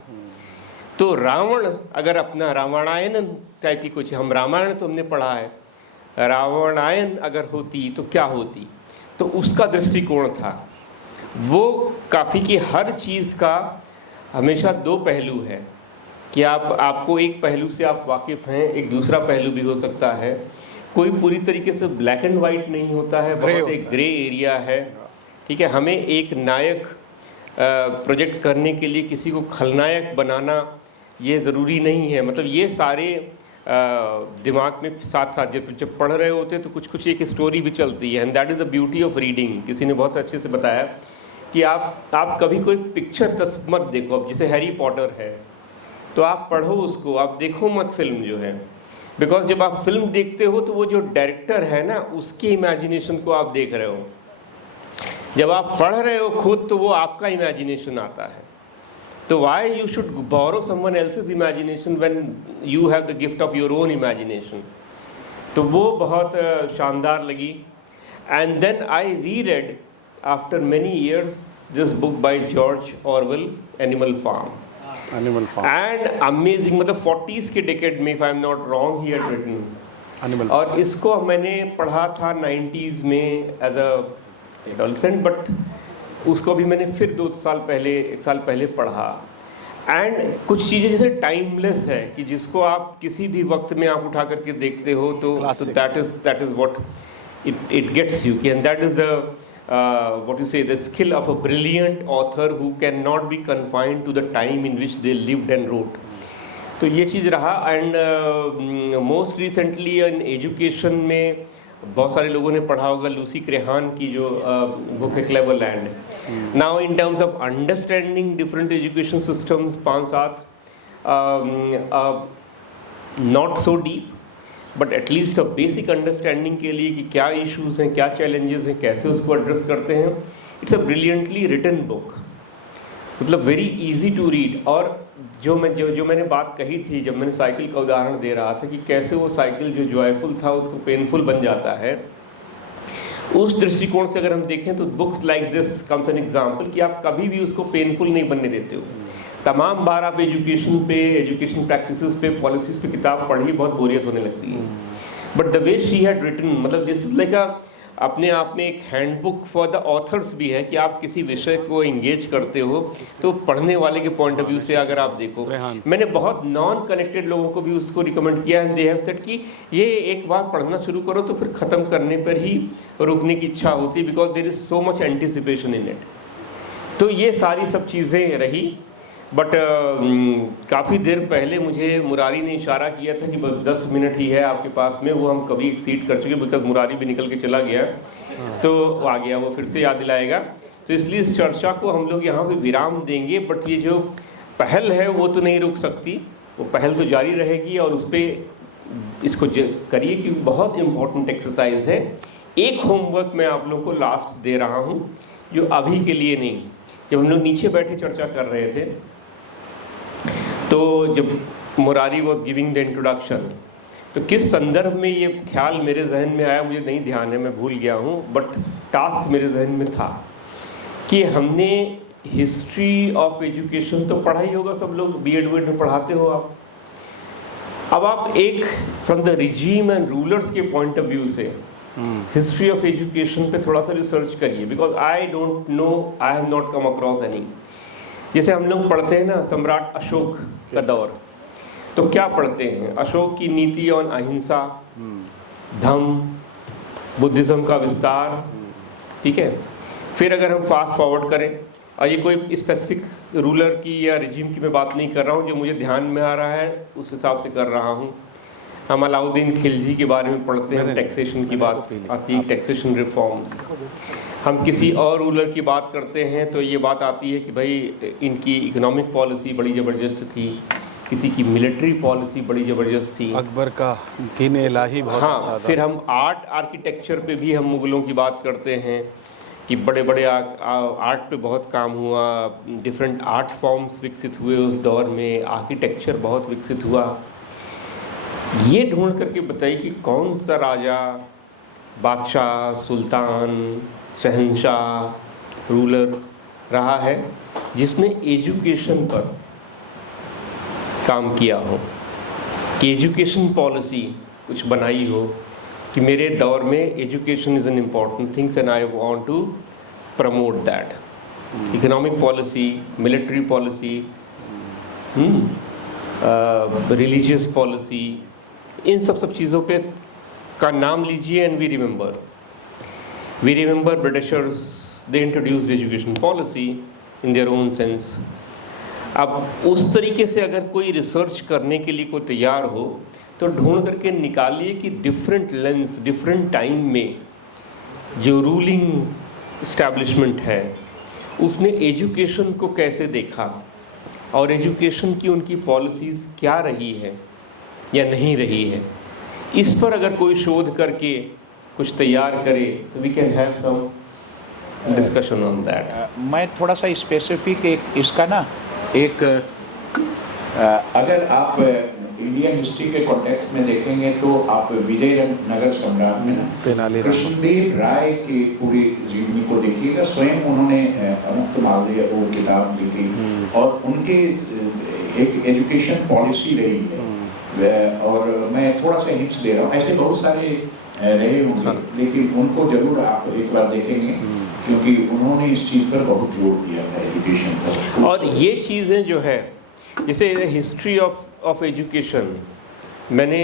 तो रावण अगर अपना रावणायन टाइप की कुछ, हम रामायण तो हमने पढ़ा है, रावणायन अगर होती तो क्या होती, तो उसका दृष्टिकोण था वो काफ़ी कि हर चीज़ का हमेशा दो पहलू है कि आपको एक पहलू से आप वाकिफ़ हैं, एक दूसरा पहलू भी हो सकता है। कोई पूरी तरीके से ब्लैक एंड वाइट नहीं होता है, बहुत एक ग्रे एरिया है। ठीक है, हमें एक नायक प्रोजेक्ट करने के लिए किसी को खलनायक बनाना ये ज़रूरी नहीं है। मतलब ये सारे दिमाग में साथ साथ जब पढ़ रहे होते तो कुछ कुछ एक स्टोरी भी चलती है, and that is the beauty of reading. किसी ने बहुत अच्छे से बताया कि आप कभी कोई पिक्चर मत देखो। अब जैसे हैरी पॉटर है तो आप पढ़ो उसको, आप देखो मत फिल्म जो है, बिकॉज जब आप फिल्म देखते हो तो वो जो डायरेक्टर है ना उसके इमेजिनेशन को आप देख रहे हो। जब आप पढ़ रहे हो खुद तो वो आपका इमेजिनेशन आता है। तो why you should borrow someone else's imagination when you have the gift of your own imagination. तो वो बहुत शानदार लगी। And then I reread after many years this book by George Orwell, animal farm. And amazing, मतलब 40s के decade में, if I am not wrong, he had written. और इसको मैंने पढ़ा था 90s में एज अ एडोलसेंट, बट उसको भी मैंने फिर 1 साल पहले पढ़ा। एंड कुछ चीज़ें जैसे टाइमलेस है कि जिसको आप किसी भी वक्त में आप उठा करके देखते हो तो that is what it gets you. And that is the what you say, the skill of a brilliant author who cannot be confined to the time in which they lived and wrote. तो ये चीज़ रहा। And most recently in education में बहुत सारे लोगों ने पढ़ा होगा लूसी क्रेहान की जो बुक है clever land. Now in terms of understanding different education systems 5-7 not so deep, but at least a basic understanding के लिए कि क्या इश्यूज हैं, क्या चैलेंजेस हैं, कैसे उसको एड्रेस करते हैं। It's a brilliantly written book, मतलब वेरी इजी टू रीड। और जो मैंने बात कही थी जब मैंने साइकिल का उदाहरण दे रहा था कि कैसे वो साइकिल जो जॉयफुल था उसको पेनफुल बन जाता है, उस दृष्टिकोण से अगर हम देखें तो books like this comes an example कि आप कभी भी उसको पेनफुल नहीं बनने देते हो। तमाम बार आप एजुकेशन प्रैक्टिसेस पे, पॉलिसीज पे किताब पढ़ी, बहुत बोरियत होने लगती है। But the way she had written, मतलब दिस इज लाइक अपने आप में एक हैंडबुक फॉर द ऑथर्स भी है कि आप किसी विषय को इंगेज करते हो तो पढ़ने वाले के पॉइंट ऑफ व्यू से अगर आप देखो। मैंने बहुत नॉन कनेक्टेड लोगों को भी उसको रिकमेंड किया है, दे हैव सेड कि ये एक बार पढ़ना शुरू करो तो फिर ख़त्म करने पर ही रुकने की इच्छा होती है, because there is so much anticipation in it. तो ये सारी सब चीज़ें रही। बट काफ़ी देर पहले मुझे मुरारी ने इशारा किया था कि बस 10 मिनट ही है आपके पास में, वो हम कभी एक्सीड कर चुके, बिकॉज मुरारी भी निकल के चला गया तो आ गया, वो फिर से याद दिलाएगा। तो इसलिए इस चर्चा को हम लोग यहाँ पे विराम देंगे। बट ये जो पहल है वो तो नहीं रुक सकती, वो पहल तो जारी रहेगी और उस पर इसको करिए कि बहुत इम्पोर्टेंट एक्सरसाइज है। एक होमवर्क मैं आप लोग को लास्ट दे रहा हूँ जो अभी के लिए नहीं, जब हम लोग नीचे बैठे चर्चा कर रहे थे तो जब Murari was giving the introduction तो किस संदर्भ में ये ख्याल मेरे जहन में आया मुझे नहीं ध्यान है, मैं भूल गया हूँ, बट टास्क मेरे जहन में था कि हमने हिस्ट्री ऑफ एजुकेशन तो पढ़ा ही होगा, सब लोग बीएड में पढ़ाते हो आप। अब आप एक from the regime and rulers के पॉइंट ऑफ व्यू से हिस्ट्री ऑफ एजुकेशन पे थोड़ा सा रिसर्च करिए, because I don't know, I have not come across any. जैसे हम लोग पढ़ते हैं ना सम्राट अशोक का दौर, तो क्या पढ़ते हैं? अशोक की नीति ऑन अहिंसा, धम्म, बुद्धिज्म का विस्तार, ठीक है। फिर अगर हम फास्ट फॉरवर्ड करें, और ये कोई स्पेसिफिक रूलर की या रिजीम की मैं बात नहीं कर रहा हूँ, जो मुझे ध्यान में आ रहा है उस हिसाब से कर रहा हूँ। हम अलाउद्दीन खिलजी के बारे में पढ़ते हैं, टैक्सेशन की बात आती है, टैक्सेशन रिफॉर्म्स। हम किसी और रूलर की बात करते हैं तो ये बात आती है कि भाई इनकी इकोनॉमिक पॉलिसी बड़ी ज़बरदस्त थी, किसी की मिलिट्री पॉलिसी बड़ी ज़बरदस्त थी, अकबर का दीन इलाही बहुत हाँ अच्छा था। फिर हम आर्ट आर्किटेक्चर पे भी हम मुग़लों की बात करते हैं कि बड़े बड़े आर्ट पे बहुत काम हुआ, डिफरेंट आर्ट फॉर्म्स विकसित हुए उस दौर में, आर्किटेक्चर बहुत विकसित हुआ। ये ढूंढ करके बताइए कि कौन सा राजा, बादशाह, सुल्तान, शहंशाह, रूलर रहा है जिसने एजुकेशन पर काम किया हो, कि एजुकेशन पॉलिसी कुछ बनाई हो कि मेरे दौर में education is an important things and I want to promote that. Economic policy, military policy, religious policy, इन सब चीज़ों पे का नाम लीजिए and we remember Britishers, they introduced education policy in their own sense. अब उस तरीके से अगर कोई रिसर्च करने के लिए कोई तैयार हो तो ढूंढ करके निकालिए कि डिफरेंट लेंस, डिफरेंट टाइम में जो रूलिंग इस्टेब्लिशमेंट है उसने एजुकेशन को कैसे देखा और एजुकेशन की उनकी पॉलिसीज़ क्या रही है या नहीं रही है। इस पर अगर कोई शोध करके कुछ तैयार करे तो we can have some discussion on that. मैं थोड़ा सा स्पेसिफिक इसका ना अगर आप इंडियन हिस्ट्री के कॉन्टेक्स्ट में देखेंगे तो आप विजयनगर सम्राट में कृष्णदेव राय की पूरी जीवनी को देखिएगा। स्वयं उन्होंने अमुक्त मालवीय वो किताब लिखी और उनके एक एजुकेशन पॉलिसी रही है। और मैं थोड़ा सा हिंट्स दे रहा हूँ, ऐसे बहुत सारे रहे होंगे लेकिन उनको जरूर आप एक बार देखेंगे क्योंकि उन्होंने इस चीज़ पर बहुत जोर दिया था एजुकेशन पर। और ये चीज़ें जो है जैसे हिस्ट्री ऑफ एजुकेशन, मैंने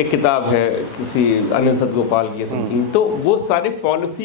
एक किताब है किसी आनंद सतगोपाल की, तो वो सारे पॉलिसी